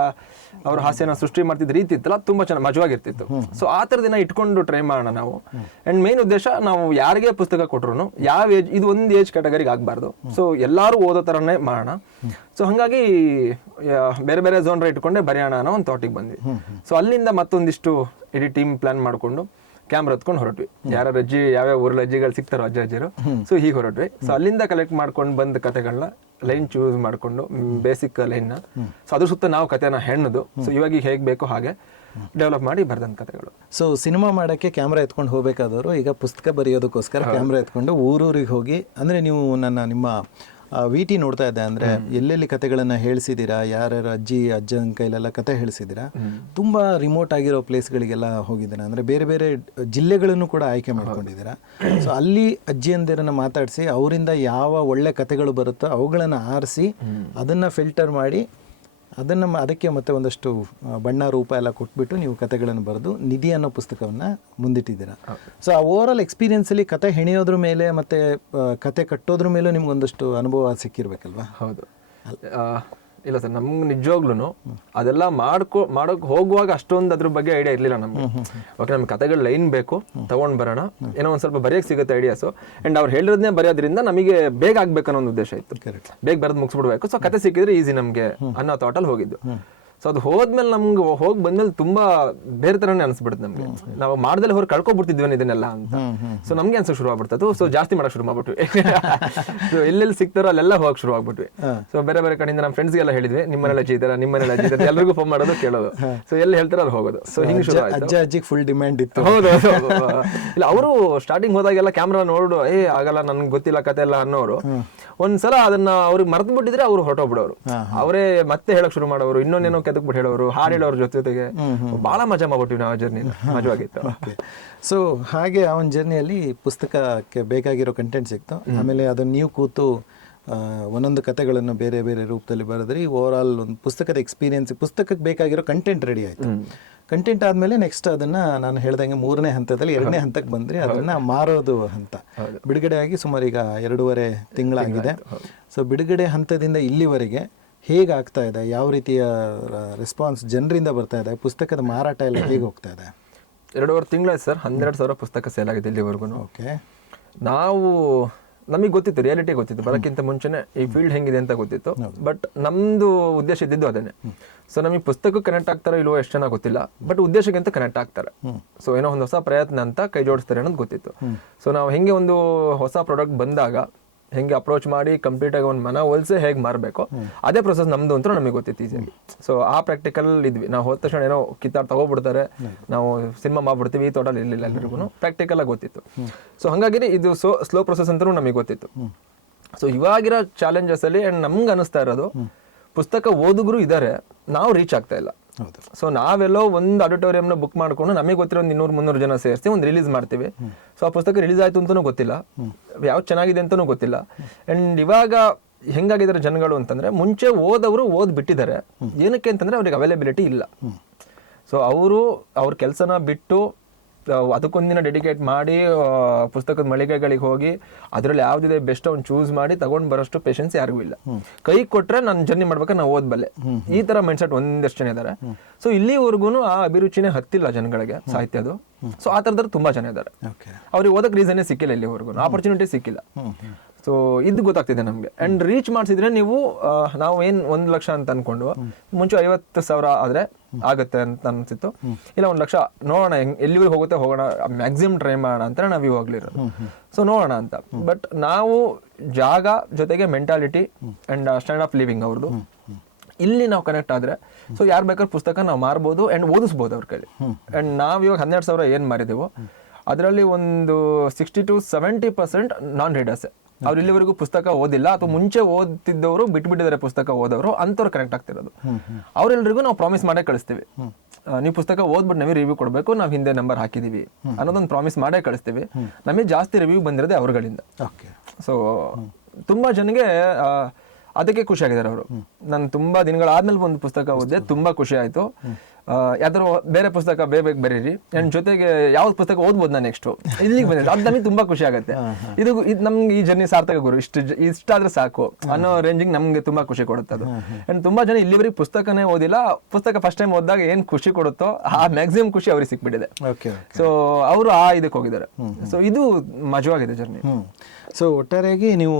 ಅವ್ರ ಹಾಸ್ಯನ ಸೃಷ್ಟಿ ಮಾಡ್ತಿದ್ದ ರೀತಿ ಇತ್ತಲ್ಲ ತುಂಬಾ ಚೆನ್ನಾಗಿ ಮಜವಾಗಿರ್ತಿತ್ತು. ಸೊ ಆ ತರ ದಿನ ಇಟ್ಕೊಂಡು ಟ್ರೈ ಮಾಡೋಣ ನಾವು. ಅಂಡ್ ಮೇನ್ ಉದ್ದೇಶ ನಾವು ಯಾರಿಗೆ ಪುಸ್ತಕ ಕೊಟ್ರು ಯಾವ ಏಜ್ ಇದು ಒಂದು ಏಜ್ ಕ್ಯಾಟಗರಿಗೆ ಆಗಬಾರ್ದು. ಸೊ ಎಲ್ಲರೂ ಓದೋ ಥರನೇ ಮಾಡೋಣ. ಸೊ ಹಾಗಾಗಿ ಬೇರೆ ಬೇರೆ ಝೋನ್ ಇಟ್ಕೊಂಡೆ ಬರೆಯೋಣ ಅನ್ನೋ ಒಂದು ಥಾಟಿಗೆ ಬಂದ್ವಿ. ಸೊ ಅಲ್ಲಿಂದ ಮತ್ತೊಂದಿಷ್ಟು ಇಡೀ ಟೀಮ್ ಪ್ಲಾನ್ ಮಾಡ್ಕೊಂಡು ಕ್ಯಾಮ್ರಾ ಎತ್ಕೊಂಡು ಹೊರಟ್ವಿ. ಯಾರ ಅಜ್ಜಿ ಯಾವ್ಯಾವ ಊರಲ್ಲಿ ಅಜ್ಜಿಗಳು ಸಿಗ್ತಾರೋ ಅಜ್ಜ ಅಜ್ಜಿರು. ಸೊ ಹೀಗೆ ಹೊರಟ್ವಿ. ಸೊ ಅಲ್ಲಿಂದ ಕಲೆಕ್ಟ್ ಮಾಡ್ಕೊಂಡು ಬಂದ ಕತೆಗಳನ್ನ ಲೈನ್ ಚೂಸ್ ಮಾಡ್ಕೊಂಡು ಬೇಸಿಕ್ ಲೈನ್ ಸೊ ಅದ್ರ ಸುತ್ತ ನಾವು ಕತೆನ ಹೆಣ್ಣದು. ಸೊ ಇವಾಗ ಹೇಗ್ ಬೇಕೋ ಹಾಗೆ. ಡೆವಲಪ್ ಮಾಡಿ ಬರ್ದಂತ ಕಥೆಗಳು. ಸೊ ಸಿನಿಮಾ ಮಾಡಕ್ಕೆ ಕ್ಯಾಮ್ರಾ ಎತ್ಕೊಂಡು ಹೋಗಬೇಕಾದವರು ಈಗ ಪುಸ್ತಕ ಬರೆಯೋದಕ್ಕೋಸ್ಕರ ಕ್ಯಾಮ್ರಾ ಎತ್ಕೊಂಡು ಊರೂರಿಗೆ ಹೋಗಿ ಅಂದ್ರೆ ನೀವು ನನ್ನ ನಿಮ್ಮ ವಿ ಟಿ ನೋಡ್ತಾ ಇದ್ದೆ ಅಂದ್ರೆ ಎಲ್ಲೆಲ್ಲಿ ಕತೆಗಳನ್ನು ಹೇಳಿಸಿದ್ದೀರಾ ಯಾರ್ಯಾರ ಅಜ್ಜಿ ಅಜ್ಜನ ಕೈಲೆಲ್ಲ ಕತೆ ಹೇಳಿಸಿದ್ದೀರಾ ತುಂಬಾ ರಿಮೋಟ್ ಆಗಿರೋ ಪ್ಲೇಸ್ಗಳಿಗೆಲ್ಲ ಹೋಗಿದ್ದೀರಾ ಅಂದ್ರೆ ಬೇರೆ ಬೇರೆ ಜಿಲ್ಲೆಗಳನ್ನು ಕೂಡ ಆಯ್ಕೆ ಮಾಡ್ಕೊಂಡಿದ್ದೀರಾ. ಸೊ ಅಲ್ಲಿ ಅಜ್ಜಿಯಂದಿರನ್ನು ಮಾತಾಡಿಸಿ ಅವರಿಂದ ಯಾವ ಒಳ್ಳೆ ಕತೆಗಳು ಬರುತ್ತೋ ಅವುಗಳನ್ನು ಆರಿಸಿ ಅದನ್ನ ಫಿಲ್ಟರ್ ಮಾಡಿ ಅದನ್ನ ಅದಕ್ಕೆ ಮತ್ತೆ ಒಂದಷ್ಟು ಬಣ್ಣ ರೂಪ ಎಲ್ಲ ಕೊಟ್ಬಿಟ್ಟು ನೀವು ಕತೆಗಳನ್ನು ಬರೆದು ನಿಧಿ ಅನ್ನೋ ಪುಸ್ತಕವನ್ನು ಮುಂದಿಟ್ಟಿದ್ದೀರಾ. ಸೊ ಆ ಓವರ್ ಆಲ್ ಎಕ್ಸ್ಪೀರಿಯನ್ಸಲ್ಲಿ ಕತೆ ಹೆಣೆಯೋದ್ರ ಮೇಲೆ ಮತ್ತೆ ಕತೆ ಕಟ್ಟೋದ್ರ ಮೇಲೂ ನಿಮ್ಗೊಂದಷ್ಟು ಅನುಭವ ಸಿಕ್ಕಿರ್ಬೇಕಲ್ವಾ? ಹೌದು. ಇಲ್ಲ ಸರ್ ನಮ್ಗೆ ನಿಜವಾಗ್ಲೂ ಅದೆಲ್ಲ ಮಾಡ್ಕೊ ಮಾಡೋಕ್ ಹೋಗುವಾಗ ಅಷ್ಟೊಂದು ಅದ್ರ ಬಗ್ಗೆ ಐಡಿಯಾ ಇರ್ಲಿಲ್ಲ ನಮ್ಗೆ. ಓಕೆ ನಮ್ಗೆ ಕತೆಗಳು ಲೈನ್ ಬೇಕು ತಗೊಂಡ್ ಬರೋಣ. ಏನೋ ಒಂದ್ ಸ್ವಲ್ಪ ಬರೆಯಕ್ ಸಿಗುತ್ತೆ ಐಡಿಯಾಸು ಅಂಡ್ ಅವ್ರು ಹೇಳಿರೋದನ್ನೇ ಬರೆಯೋದ್ರಿಂದ ನಮಗೆ ಬೇಗ ಆಗ್ಬೇಕು ಅನ್ನೋ ಒಂದು ಉದ್ದೇಶ ಇತ್ತು. ಬೇಗ ಬರೆದು ಮುಗಿಸ್ಬಿಡ್ಬೇಕು. ಸೊ ಕತೆ ಸಿಕ್ಕಿದ್ರೆ ಈಸಿ ನಮ್ಗೆ ಅನ್ನೋ ಥಾಟಲ್ಲಿ ಹೋಗಿದ್ದು. ಸೊ ಅದು ಹೋದ್ಮೇಲೆ ನಮ್ಗೆ ಹೋಗಿ ಬಂದ್ಮೇಲೆ ತುಂಬಾ ಬೇರೆ ತರನೇ ಅನ್ಸ್ಬಿಡುತ್ತೆ ನಮ್ಗೆ. ನಾವು ಮಾಡ್ದಲ್ಲಿ ಹೊರ ಕಳ್ಕೊಬಿಡ್ತಿದ್ವಿ ಇದನ್ನೆಲ್ಲ ಅಂತ. ಸೊ ನಮ್ಗೆ ಅನ್ಸೋ ಶುರು ಆಗ್ಬಿಡ್ತದ್ದು ಸೊ ಜಾಸ್ತಿ ಮಾಡಕ್ ಶುರು ಮಾಡ್ಬಿಟ್ವಿ ಸೊ ಎಲ್ಲೆಲ್ಲಿ ಸಿಗ್ತಾರೋ ಅಲ್ಲೆಲ್ಲ ಹೋಗಕ್ ಶುರು ಆಗ್ಬಿಟ್ವಿ ಸೊ ಬೇರೆ ಬೇರೆ ಕಡೆಯಿಂದ ನಮ್ಮ ಫ್ರೆಂಡ್ಸ್ಗೆಲ್ಲ ಹೇಳಿದ್ವಿ ನಿಮ್ಮನೆಲ್ಲ ಇದಾರ ನಿಮ್ಮನೆಲ್ಲ ಜೀತಾರ ಎಲ್ಲರಿಗೂ ಫೋನ್ ಮಾಡೋದು ಕೇಳೋದು. ಸೊ ಎಲ್ಲಿ ಹೇಳ್ತಾರ ಅಲ್ಲಿ ಹೋಗೋದು. ಸೊ ಹಿಂಗೆ ಶುರು ಅಜ್ಜ ಅಜ್ಜಿಗೆ ಫುಲ್ ಡಿಮ್ಯಾಂಡ್ ಇತ್ತು. ಹೌದು ಹೌದು. ಇಲ್ಲ ಅವರು ಸ್ಟಾರ್ಟಿಂಗ್ ಹೋದಾಗೆಲ್ಲ ಕ್ಯಾಮ್ರಾ ನೋಡು ಏ ಆಗಲ್ಲ ನನ್ಗೆ ಗೊತ್ತಿಲ್ಲ ಕತೆ ಎಲ್ಲ ಅನ್ನೋರು. ಒಂದ್ಸಲ ಅದನ್ನ ಅವ್ರಿಗೆ ಮರ್ತು ಬಿಟ್ಟಿದ್ರೆ ಅವ್ರು ಹೊರಟೋಗ್ಬಿಡೋರು. ಅವರೇ ಮತ್ತೆ ಹೇಳಕ್ ಶುರು ಮಾಡೋರು ಇನ್ನೊಂದೇನೋ ಕೆದಕ್ಬಿಟ್ಟು ಹೇಳೋರು ಹಾಡು ಹೇಳೋರ ಜೊತೆ ಜೊತೆಗೆ ಬಹಳ ಮಜಾ ಮಾಡ್ಬಿಟ್ಟಿವಿ ನಾವು ಜರ್ನಿ ಮಜವಾಗಿತ್ತು. ಸೊ ಹಾಗೆ ಆ ಒಂದು ಜರ್ನಿಯಲ್ಲಿ ಪುಸ್ತಕಕ್ಕೆ ಬೇಕಾಗಿರೋ ಕಂಟೆಂಟ್ ಸಿಕ್ತು. ಆಮೇಲೆ ಅದನ್ನು ನೀವು ಕೂತು ಒಂದೊಂದು ಕತೆಗಳನ್ನು ಬೇರೆ ಬೇರೆ ರೂಪದಲ್ಲಿ ಬರೆದ್ರಿ. ಓವರ್ ಆಲ್ ಒಂದು ಪುಸ್ತಕದ ಎಕ್ಸ್ಪೀರಿಯನ್ಸ್ ಪುಸ್ತಕಕ್ಕೆ ಬೇಕಾಗಿರೋ ಕಂಟೆಂಟ್ ರೆಡಿ ಆಯ್ತು. ಕಂಟೆಂಟ್ ಆದಮೇಲೆ ನೆಕ್ಸ್ಟ್ ಅದನ್ನ ನಾನು ಹೇಳ್ದಂಗೆ ಮೂರನೇ ಹಂತದಲ್ಲಿ ಎರಡನೇ ಹಂತಕ್ಕೆ ಬಂದ್ರಿ. ಅದನ್ನ ಮಾರೋದು ಹಂತ. ಬಿಡುಗಡೆ ಆಗಿ ಸುಮಾರು ಈಗ ಎರಡೂವರೆ ತಿಂಗಳಾಗಿದೆ. ಸೊ ಬಿಡುಗಡೆ ಹಂತದಿಂದ ಇಲ್ಲಿವರೆಗೆ ಹೇಗೆ ಆಗ್ತಾ ಇದೆ? ಯಾವ ರೀತಿಯ ರೆಸ್ಪಾನ್ಸ್ ಜನರಿಂದ ಬರ್ತಾ ಇದೆ? ಪುಸ್ತಕದ ಮಾರಾಟ ಎಲ್ಲ ಹೇಗೆ ಹೋಗ್ತಾ ಇದೆ? ಎರಡೂವರೆ ತಿಂಗಳಾಯ್ತು ಸರ್. ಹನ್ನೆರಡು ಸಾವಿರ ಪುಸ್ತಕ ಸೇಲ್ ಆಗಿದೆ ಇಲ್ಲಿವರೆಗೂ ಓಕೆ. ನಾವು ನಮಗೆ ಗೊತ್ತಿತ್ತು ರಿಯಾಲಿಟಿ ಗೊತ್ತಿತ್ತು. ಬರೋಕ್ಕಿಂತ ಮುಂಚೆನೇ ಈ ಫೀಲ್ಡ್ ಹೆಂಗಿದೆ ಅಂತ ಗೊತ್ತಿತ್ತು. ಬಟ್ ನಮ್ಮದು ಉದ್ದೇಶ ಇದ್ದಿದ್ದು ಅದೇನೆ ಸೊ ನಮಗೆ ಪುಸ್ತಕ ಕನೆಕ್ಟ್ ಆಗ್ತಾರೋ ಇಲ್ವೋ ಎಷ್ಟು ಜನ ಗೊತ್ತಿಲ್ಲ. ಬಟ್ ಉದ್ದೇಶಕ್ಕೆ ಅಂತ ಕನೆಕ್ಟ್ ಆಗ್ತಾರೆ. ಸೊ ಏನೋ ಒಂದು ಹೊಸ ಪ್ರಯತ್ನ ಅಂತ ಕೈ ಜೋಡಿಸ್ತಾರೆ ಅನ್ನೋದು ಗೊತ್ತಿತ್ತು. ಸೊ ನಾವು ಹೆಂಗೆ ಒಂದು ಹೊಸ ಪ್ರಾಡಕ್ಟ್ ಬಂದಾಗ ಹೆಂಗೆ ಅಪ್ರೋಚ್ ಮಾಡಿ ಕಂಪ್ಲೀಟ್ ಆಗಿ ಒಂದು ಮನ ಹೊಲ್ಸೆ ಹೇಗೆ ಮಾರಬೇಕು? ಅದೇ ಪ್ರೊಸೆಸ್ ನಮ್ದು ಅಂತ ನಮಗೆ ಗೊತ್ತಿತ್ತು ಈಸಿಯಾಗಿ ಸೊ ಆ ಪ್ರಾಕ್ಟಿಕಲ್ ಇದ್ವಿ. ನಾವು ಹೋದ ತಕ್ಷಣ ಏನೋ ಕಿತ್ತಾಡ್ ತಗೋಬಿಡ್ತಾರೆ. ನಾವು ಸಿನಿಮಾ ಮಾಡ್ಬಿಡ್ತೀವಿ ಈ ತೋಟಲ್ಲಿ ಇರಲಿಲ್ಲ ಎಲ್ಲರಿಗೂ ಪ್ರಾಕ್ಟಿಕಲ್ ಆಗಿ ಗೊತ್ತಿತ್ತು. ಸೊ ಹಾಗಾಗಿ ಇದು ಸೊ ಸ್ಲೋ ಪ್ರೊಸೆಸ್ ಅಂತಲೂ ನಮಗೆ ಗೊತ್ತಿತ್ತು. ಸೊ ಇವಾಗಿರೋ ಚಾಲೆಂಜಸ್ ಅಲ್ಲಿ and ನಮ್ಗೆ ಅನಿಸ್ತಾ ಇರೋದು ಪುಸ್ತಕ ಓದುಗರು ಇದ್ದಾರೆ ನಾವು ರೀಚ್ ಆಗ್ತಾ ಇಲ್ಲ. ಸೊ ನಾವೆಲ್ಲೋ ಒಂದು ಆಡಿಟೋರಿಯಂನ ಬುಕ್ ಮಾಡ್ಕೊಂಡು ನಮಗೆ ಗೊತ್ತಿರೋ ಒಂದು ಇನ್ನೂರು ಮುನ್ನೂರು ಜನ ಸೇರಿಸಿ ಒಂದು ರಿಲೀಸ್ ಮಾಡ್ತೀವಿ. ಸೊ ಆ ಪುಸ್ತಕ ರಿಲೀಸ್ ಆಯ್ತು ಅಂತಲೂ ಗೊತ್ತಿಲ್ಲ. ಯಾವ್ದು ಚೆನ್ನಾಗಿದೆ ಅಂತಲೂ ಗೊತ್ತಿಲ್ಲ. ಅಂಡ್ ಇವಾಗ ಹೆಂಗಾಗಿದ್ದಾರೆ ಜನಗಳು ಅಂತಂದ್ರೆ ಮುಂಚೆ ಓದವರು ಓದ್ ಬಿಟ್ಟಿದ್ದಾರೆ. ಏನಕ್ಕೆ ಅಂತಂದ್ರೆ ಅವ್ರಿಗೆ ಅವೈಲೇಬಿಲಿಟಿ ಇಲ್ಲ. ಸೊ ಅವರು ಅವ್ರ ಕೆಲಸನ ಬಿಟ್ಟು ಅದಕ್ಕೊಂದಿನ ಡೆಡಿಕೇಟ್ ಮಾಡಿ ಪುಸ್ತಕದ ಮಳಿಗೆಗಳಿಗೆ ಹೋಗಿ ಅದರಲ್ಲಿ ಯಾವುದಿದೆ ಬೆಸ್ಟ್ ಅವ್ನು ಚೂಸ್ ಮಾಡಿ ತಗೊಂಡು ಬರೋಷ್ಟು ಪೇಷನ್ಸ್ ಯಾರಿಗೂ ಇಲ್ಲ. ಕೈ ಕೊಟ್ಟರೆ ನಾನು ಜರ್ನಿ ಮಾಡ್ಬೇಕಾದ್ರೆ ನಾವು ಓದ್ಬಲ್ಲೆ ಈ ತರ ಮೈಂಡ್ಸೆಟ್ ಒಂದಷ್ಟು ಜನ ಇದ್ದಾರೆ ಸೊ ಇಲ್ಲಿವರೆಗೂ ಆ ಅಭಿರುಚಿನೇ ಹತ್ತಿಲ್ಲ ಜನಗಳಿಗೆ ಸಾಹಿತ್ಯದು ಸೊ ಆ ಥರದವ್ರು ತುಂಬಾ ಜನ ಇದ್ದಾರೆ ಅವ್ರಿಗೆ ಓದಕ್ ರೀಸನ್ನೇ ಸಿಕ್ಕಿಲ್ಲ ಇಲ್ಲಿವರೆಗೂ ಆಪರ್ಚುನಿಟಿ ಸಿಕ್ಕಿಲ್ಲ. ಸೊ ಇದು ಗೊತ್ತಾಗ್ತಿದೆ ನಮಗೆ. ಆ್ಯಂಡ್ ರೀಚ್ ಮಾಡಿಸಿದ್ರೆ ನೀವು ನಾವು ಏನು ಒಂದು ಲಕ್ಷ ಅಂತ ಅಂದ್ಕೊಂಡು ಮುಂಚೆ ಐವತ್ತು ಸಾವಿರ ಆದರೆ ಆಗುತ್ತೆ ಅಂತ ಅನ್ಸಿತ್ತು. ಇಲ್ಲ ಒಂದು ಲಕ್ಷ ನೋಡೋಣ ಹೆಂಗ್ ಎಲ್ಲಿಗೂ ಹೋಗುತ್ತೆ ಹೋಗೋಣ ಮ್ಯಾಕ್ಸಿಮಮ್ ಟ್ರೈ ಮಾಡೋಣ ಅಂತ ನಾವು ಇವಾಗಲಿರೋದು ಸೊ ನೋಡೋಣ ಅಂತ. ಬಟ್ ನಾವು ಜಾಗ ಜೊತೆಗೆ mentality and stand of living ಅವ್ರದ್ದು ಇಲ್ಲಿ ನಾವು ಕನೆಕ್ಟ್ ಆದರೆ ಸೊ ಯಾರು ಬೇಕಾದ್ರೆ ಪುಸ್ತಕ ನಾವು ಮಾರ್ಬೋದು ಆ್ಯಂಡ್ ಓದಿಸ್ಬೋದು ಅವ್ರ ಕೈಲಿ. ಆ್ಯಂಡ್ ನಾವು ಇವಾಗ ಹನ್ನೆರಡು ಸಾವಿರ ಏನು ಮಾರಿದೆವು ಅದರಲ್ಲಿ ಒಂದು sixty to seventy percent non readers ಅವ್ರು ಇಲ್ಲಿವರೆಗೂ ಪುಸ್ತಕ ಓದಿಲ್ಲ ಅಥವಾ ಮುಂಚೆ ಓದ್ತಿದ್ದವರು ಬಿಟ್ಬಿಟ್ಟಿದ್ದಾರೆ ಪುಸ್ತಕ ಓದೋರು ಅಂಥವ್ರು ಕನೆಕ್ಟ್ ಆಗ್ತಿರೋದು. ಅವರೆಲ್ಲರಿಗೂ ನಾವು ಪ್ರಾಮಿಸ್ ಮಾಡೇ ಕಳಿಸ್ತೀವಿ. ನೀವು ಪುಸ್ತಕ ಓದ್ಬಿಟ್ಟು ನಮಗೆ ರಿವ್ಯೂ ಕೊಡಬೇಕು ನಾವು ಹಿಂದೆ ನಂಬರ್ ಹಾಕಿದೀವಿ ಅನ್ನೋದೊಂದು ಪ್ರಾಮಿಸ್ ಮಾಡೇ ಕಳಿಸ್ತೀವಿ. ನಮಗೆ ಜಾಸ್ತಿ ರಿವ್ಯೂ ಬಂದಿರೋದೇ ಅವ್ರಗಳಿಂದ. ಓಕೆ ಸೊ ತುಂಬಾ ಜನಗೆ ಅದಕ್ಕೆ ಖುಷಿ ಆಗಿದ್ದಾರೆ ಅವರು. ನಾನು ತುಂಬಾ ದಿನಗಳಾದ್ಮೇಲೆ ಒಂದು ಪುಸ್ತಕ ಓದಿದೆ ತುಂಬಾ ಖುಷಿ ಆಯ್ತು. ಯಾವ್ದಾರು ಬೇರೆ ಪುಸ್ತಕ ಬೇರೆ ಬರೀರಿ. ನನ್ನ ಜೊತೆಗೆ ಯಾವ್ದು ಪುಸ್ತಕ ಓದ್ಬೋದು ನಾನು ನೆಕ್ಸ್ಟ್. ಇಲ್ಲಿಗೆ ಬಂದಿದೆ ಅದು ನನಗೆ ತುಂಬಾ ಖುಷಿ ಆಗುತ್ತೆ. ಇದು ಇದು ನಮ್ಗೆ ಈ ಜರ್ನಿ ಸಾರ್ಥಕ ಗುರು. ಇಷ್ಟು ಇಷ್ಟ ಇಷ್ಟಾದ್ರೆ ಸಾಕು ಅನ್ನೋ ರೇಂಜಿಂಗ್ ನಮ್ಗೆ ತುಂಬಾ ಖುಷಿ ಕೊಡುತ್ತೆ ಅದು. ಅಂಡ್ ತುಂಬಾ ಜನ ಇಲ್ಲಿವರೆಗೆ ಪುಸ್ತಕನೇ ಓದಿಲ್ಲ. ಪುಸ್ತಕ ಫಸ್ಟ್ ಟೈಮ್ ಓದಿದಾಗ ಏನ್ ಖುಷಿ ಕೊಡುತ್ತೋ ಆ ಮ್ಯಾಕ್ಸಿಮಮ್ ಖುಷಿ ಅವ್ರಿಗೆ ಸಿಕ್ಬಿಟ್ಟಿದೆ. ಓಕೆ ಸೊ ಅವರು ಆ ಇದಕ್ಕೆ ಹೋಗಿದ್ದಾರೆ. ಸೊ ಇದು ಮಜವಾಗಿದೆ ಜರ್ನಿ ಸೊ ಒಟ್ಟಾರೆಯಾಗಿ ನೀವು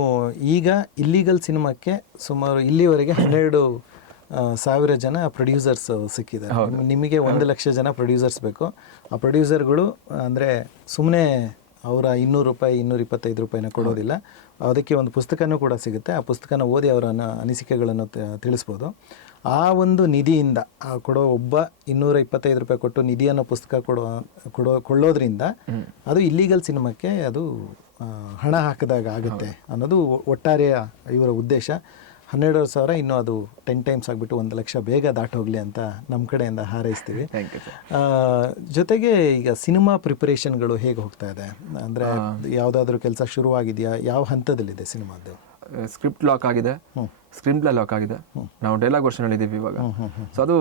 ಈಗ ಇಲ್ಲಿಗಲ್ ಸಿನಿಮಾಕ್ಕೆ ಸುಮಾರು ಇಲ್ಲಿವರೆಗೆ ಹನ್ನೆರಡು ಸಾವಿರ ಜನ ಪ್ರೊಡ್ಯೂಸರ್ಸ್ ಸಿಕ್ಕಿದ್ದಾರೆ. ನಿಮಗೆ ಒಂದು ಲಕ್ಷ ಜನ ಪ್ರೊಡ್ಯೂಸರ್ಸ್ ಬೇಕು. ಆ ಪ್ರೊಡ್ಯೂಸರ್ಗಳು ಅಂದರೆ ಸುಮ್ಮನೆ ಅವರ ಇನ್ನೂರು ರೂಪಾಯಿ ಇನ್ನೂರ ಇಪ್ಪತ್ತೈದು ರೂಪಾಯಿನ ಕೊಡೋದಿಲ್ಲ. ಅದಕ್ಕೆ ಒಂದು ಪುಸ್ತಕನೂ ಕೂಡ ಸಿಗುತ್ತೆ. ಆ ಪುಸ್ತಕನ ಓದಿ ಅವರ ಅನಿಸಿಕೆಗಳನ್ನು ತಿಳಿಸ್ಬೋದು. ಆ ಒಂದು ನಿಧಿಯಿಂದ ಆ ಕೊಡೋ ಒಬ್ಬ ಇನ್ನೂರ ಇಪ್ಪತ್ತೈದು ರೂಪಾಯಿ ಕೊಟ್ಟು ನಿಧಿ ಅನ್ನೋ ಪುಸ್ತಕ ಕೊಡೋ ಕೊಡೋ ಕೊಳ್ಳೋದ್ರಿಂದ ಅದು ಇಲ್ಲಿಗಲ್ ಸಿನಿಮಾಕ್ಕೆ ಅದು ಹಣ ಹಾಕಿದಾಗ ಆಗುತ್ತೆ ಅನ್ನೋದು ಒಟ್ಟಾರೆಯ ಇವರ ಉದ್ದೇಶ. ಹನ್ನೆರಡು ಸಾವಿರ ಇನ್ನೂ ಅದು ಟೆನ್ ಟೈಮ್ಸ್ ಆಗಿಬಿಟ್ಟು ಒಂದು ಲಕ್ಷ ಬೇಗ ದಾಟೋಗ್ಲಿ ಅಂತ ನಮ್ಮ ಕಡೆಯಿಂದ ಹಾರೈಸ್ತೀವಿ. ಥ್ಯಾಂಕ್ ಯು ಆ, ಜೊತೆಗೆ ಈಗ ಸಿನಿಮಾ ಪ್ರಿಪರೇಷನ್ಗಳು ಹೇಗೆ ಹೋಗ್ತಾ ಇದೆ? ಅಂದರೆ ಯಾವುದಾದ್ರೂ ಕೆಲಸ ಶುರುವಾಗಿದೆಯಾ? ಯಾವ ಹಂತದಲ್ಲಿದೆ ಸಿನಿಮಾದ್ದು? ಸ್ಕ್ರಿಪ್ಟ್ ಲಾಕ್ ಆಗಿದೆ. ಸ್ಕ್ರೀನ್ ಪ್ಲೇ ಲಾಕ್ ಆಗಿದೆ. ನಾವು ಡೈಲಾಗ್ ವರ್ಷನ್ ಹೇಳಿದ್ದೀವಿ ಇವಾಗ. ಸೊ ಅದು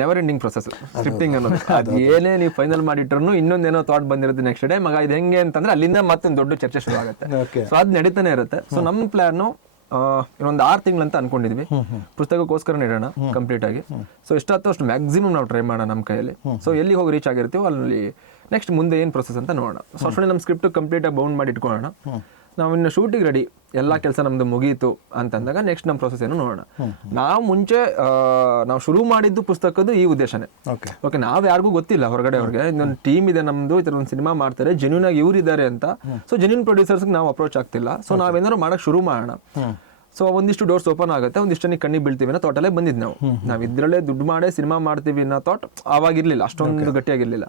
ನೆವರ್ ಎಂಡಿಂಗ್ ಪ್ರೊಸೆಸ್ ಸ್ಕ್ರಿಪ್ಟಿಂಗ್ ಅನ್ನೋದು. ಅದು ಏನೇ ನೀವು ಫೈನಲ್ ಮಾಡಿಟ್ರು ಇನ್ನೊಂದೇನೋ ಥಾಟ್ ಬಂದಿರುತ್ತೆ ನೆಕ್ಸ್ಟ್ ಡೇ ಮಗ ಇದು ಹೆಂಗೆ ಅಂತಂದ್ರೆ ಅಲ್ಲಿಂದ ಮತ್ತೊಂದು ದೊಡ್ಡ ಚರ್ಚೆ ಶುರು ಆಗುತ್ತೆ ಸೊ ಅದು ನಡೀತಾನೆ ಇರುತ್ತೆ. ಸೊ ನಮ್ಮ ಪ್ಲಾನ್ ಇನ್ನೊಂದು ಆರು ಅಂತ ಅನ್ಕೊಂಡಿದ್ವಿ. ಪುಸ್ತಕಕ್ಕೋಸ್ಕರ ಇಡೋಣ ಕಂಪ್ಲೀಟ್ ಆಗಿ. ಸೊ ಎಷ್ಟಾಗ್ತೋ ಅಷ್ಟು ಮ್ಯಾಕ್ಸಿಮಮ್ ನಾವು ಟ್ರೈ ಮಾಡೋಣ ನಮ್ಮ ಕೈಯಲ್ಲಿ. ಸೊ ಎಲ್ಲಿ ಹೋಗಿ ರೀಚ್ ಆಗಿರ್ತೀವೋ ಅಲ್ಲಿ ನೆಕ್ಸ್ಟ್ ಮುಂದೆ ಏನು ಪ್ರೊಸೆಸ್ ಅಂತ ನೋಡೋಣ. ಸೊ ಅಷ್ಟೊಂದು ನಮ್ಮ ಸ್ಕ್ರಿಪ್ಟ್ ಕಂಪ್ಲೀಟ್ ಆಗಿ ಬೌಂಡ್ ಮಾಡಿ ಇಟ್ಕೊಳ್ಳೋಣ. ನಾವು ಇನ್ನು ಶೂಟಿಂಗ್ ರೆಡಿ ಎಲ್ಲ ಕೆಲಸ ನಮ್ದು ಮುಗೀತು ಅಂತಂದಾಗ ನೆಕ್ಸ್ಟ್ ನಮ್ಮ ಪ್ರೊಸೆಸ್ ಏನು ನೋಡೋಣ. ನಾವು ಮುಂಚೆ ನಾವು ಶುರು ಮಾಡಿದ್ದು ಪುಸ್ತಕದ್ದು ಈ ಉದ್ದೇಶನೇ. ಓಕೆ ಓಕೆ ನಾವ್ ಯಾರಿಗೂ ಗೊತ್ತಿಲ್ಲ ಹೊರಗಡೆ ಅವ್ರಿಗೆ. ಇನ್ನೊಂದು ಟೀಮ್ ಇದೆ ನಮ್ದು ಈ ತರ ಒಂದು ಸಿನಿಮಾ ಮಾಡ್ತಾರೆ ಜೆನ್ಯೂನ್ ಆಗಿ ಇವ್ರು ಇದ್ದಾರೆ ಅಂತ ಸೊ ಜೆನ್ಯೂನ್ ಪ್ರೊಡ್ಯೂಸರ್ಸ್ ನಾವು ಅಪ್ರೋಚ್ ಆಗ್ತಿಲ್ಲ. ಸೊ ನಾವೇನಾದ್ರು ಮಾಡಕ್ ಶುರು ಮಾಡೋಣ. ಸೊ ಒಂದಿಷ್ಟು ಡೋರ್ಸ್ ಓಪನ್ ಆಗುತ್ತೆ ಒಂದಿಷ್ಟು ಜನಕ್ಕೆ ಕಣ್ಣಿಗೆ ಬೀಳ್ತೀವಿ ಅನ್ನೋ ಥಾಟಲ್ಲೇ ಬಂದಿದ್ದು ನಾವು. ನಾವು ಇದ್ರಲ್ಲೇ ದುಡ್ಡು ಮಾಡೇ ಸಿನಿಮಾ ಮಾಡ್ತೀವಿ ಅನ್ನೋ ಥಾಟ್ ಆವಾಗಿರಲಿಲ್ಲ ಇರ್ಲಿಲ್ಲ ಅಷ್ಟೊಂದು ಗಟ್ಟಿಯಾಗಿರ್ಲಿಲ್ಲ.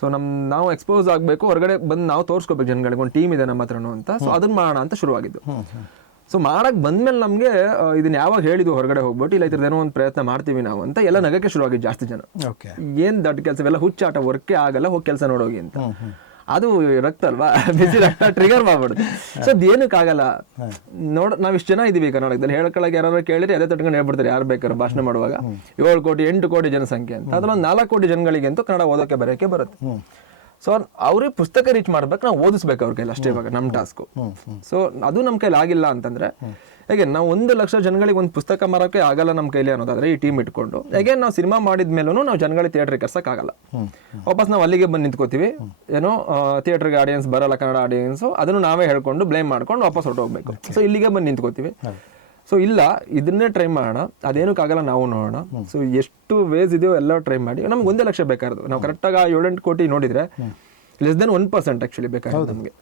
ಸೊ ನಮ್ ನಾವು ಎಕ್ಸ್ಪೋಸ್ ಆಗಬೇಕು ಹೊರಗಡೆ ಬಂದು ನಾವು ತೋರಿಸ್ಕೋಬೇಕು ಜನಗಳಿಗೆ ಒಂದು ಟೀಮ್ ಇದೆ ನಮ್ಮ ಹತ್ರನೂ ಅಂತ. ಸೊ ಅದನ್ನ ಮಾಡೋಣ ಅಂತ ಶುರುವಾಗಿದ್ದು. ಸೊ ಮಾಡಕ್ ಬಂದ್ಮೇಲೆ ನಮ್ಗೆ ನಮಗೆ ಇದನ್ನ ಯಾವಾಗ ಹೇಳಿದ್ವು ಹೊರಗಡೆ ಹೋಗ್ಬಿಟ್ಟು ಇಲ್ಲ ಏನೋ ಒಂದು ಪ್ರಯತ್ನ ಮಾಡ್ತೀವಿ ನಾವು ಅಂತ ಎಲ್ಲ ನಗಕ್ಕೆ ಶುರುವಾಗಿದ್ದು ಜಾಸ್ತಿ ಜನ. ಓಕೆ ಏನ್ ದೊಡ್ಡ ಎಲ್ಲ ಹುಚ್ಚಾಟ ವರ್ಕೇ ಆಗಲ್ಲ ಹೋಗಿ ಕೆಲಸ ನೋಡೋಗಿ ಅಂತ. ಅದು ರಕ್ತ ಅಲ್ವಾ? ಬಿಸಿ ರಕ್ತ ಟ್ರಿಗರ್ ಮಾಡ್ಬಾರ್ದು ಸೊ ಅದೇನಕ್ಕಾಗಲ್ಲ ನೋಡ್ ನಾವು ಇಷ್ಟು ಜನ ಇದೀವಿ ಕರ್ನಾಟಕದಲ್ಲಿ. ಹೇಳ್ಕೊಳಕ್ಕೆ ಯಾರು ಕೇಳಿದ್ರೆ ಅದೇ ತಟ್ಕೊಂಡು ಹೇಳ್ಬಿಡ್ತಾರೆ. ಯಾರು ಬೇಕಾದ್ರೆ ಭಾಷಣ ಮಾಡುವಾಗ. ಏಳು ಕೋಟಿ ಎಂಟು ಕೋಟಿ ಜನಸಂಖ್ಯೆ ಅಂತ. ಅದ್ರಲ್ಲಿ ನಾಲ್ಕು ಕೋಟಿ ಜನಗಳಿಗೆ ಅಂತೂ ಕನ್ನಡ ಓದೋಕೆ ಬರೋಕೆ ಬರುತ್ತೆ. ಸೊ ಅವ್ರಿಗೆ ಪುಸ್ತಕ ರೀಚ್ ಮಾಡ್ಬೇಕು ನಾವು ಓದಿಸ್ಬೇಕು ಅವ್ರ ಕೈಲಿ ಅಷ್ಟೇ ಇವಾಗ ನಮ್ಮ ಟಾಸ್ಕು ಸೊ ಅದು ನಮ್ಮ ಕೈಲಿ ಆಗಿಲ್ಲ ಅಂತಂದ್ರೆ ಹೇಗೆ ನಾವು ಒಂದು ಲಕ್ಷ ಜನಗಳಿಗೆ ಒಂದು ಪುಸ್ತಕ ಮಾರೋಕೆ ಆಗಲ್ಲ ನಮ್ಮ ಕೈಲಿ ಅನ್ನೋದಾದ್ರೆ ಈ ಟೀಮ್ ಇಟ್ಕೊಂಡು. ಹೇಗೆ ನಾವು ಸಿನಿಮಾ ಮಾಡಿದ ಮೇಲೂ ನಾವು ಜನಗಳಿಗೆ ಥಿಯೇಟ್ರಿಗೆ ಕರ್ಸೋಕ್ಕಾಗಲ್ಲ ಆಗಲ್ಲ. ವಾಪಸ್ ನಾವು ಅಲ್ಲಿಗೆ ಬಂದು ನಿಂತ್ಕೋತೀವಿ. ಏನೋ ಥಿಯೇಟರ್ಗೆ ಆಡಿಯನ್ಸ್ ಬರಲ್ಲ ಕನ್ನಡ ಆಡಿಯನ್ಸು ಅದನ್ನು ನಾವೇ ಹೇಳ್ಕೊಂಡು ಬ್ಲೇಮ್ ಮಾಡ್ಕೊಂಡು ವಾಪಸ್ ಹೊರಟೋಗ್ಬೇಕು ಸೊ ಇಲ್ಲಿಗೆ ಬಂದು ನಿಂತ್ಕೋತೀವಿ. ಸೊ ಇಲ್ಲ ಇದನ್ನೇ ಟ್ರೈ ಮಾಡೋಣ. ಅದೇನಕ್ಕಾಗಲ್ಲ ನಾವು ನೋಡೋಣ. ಸೊ ಎಷ್ಟು ವೇಸ್ ಇದೆಯೋ ಎಲ್ಲ ಟ್ರೈ ಮಾಡಿ. ನಮ್ಗೆ ಒಂದೇ ಲಕ್ಷ ಬೇಕಾದ್ರು ನಾವು ಕರೆಕ್ಟಾಗಿ ಆ ಏಳೆಂಟು ಕೋಟಿ ನೋಡಿದ್ರೆ less than one percent actually ಬೇಕಾಗುತ್ತೆ ನಮಗೆ.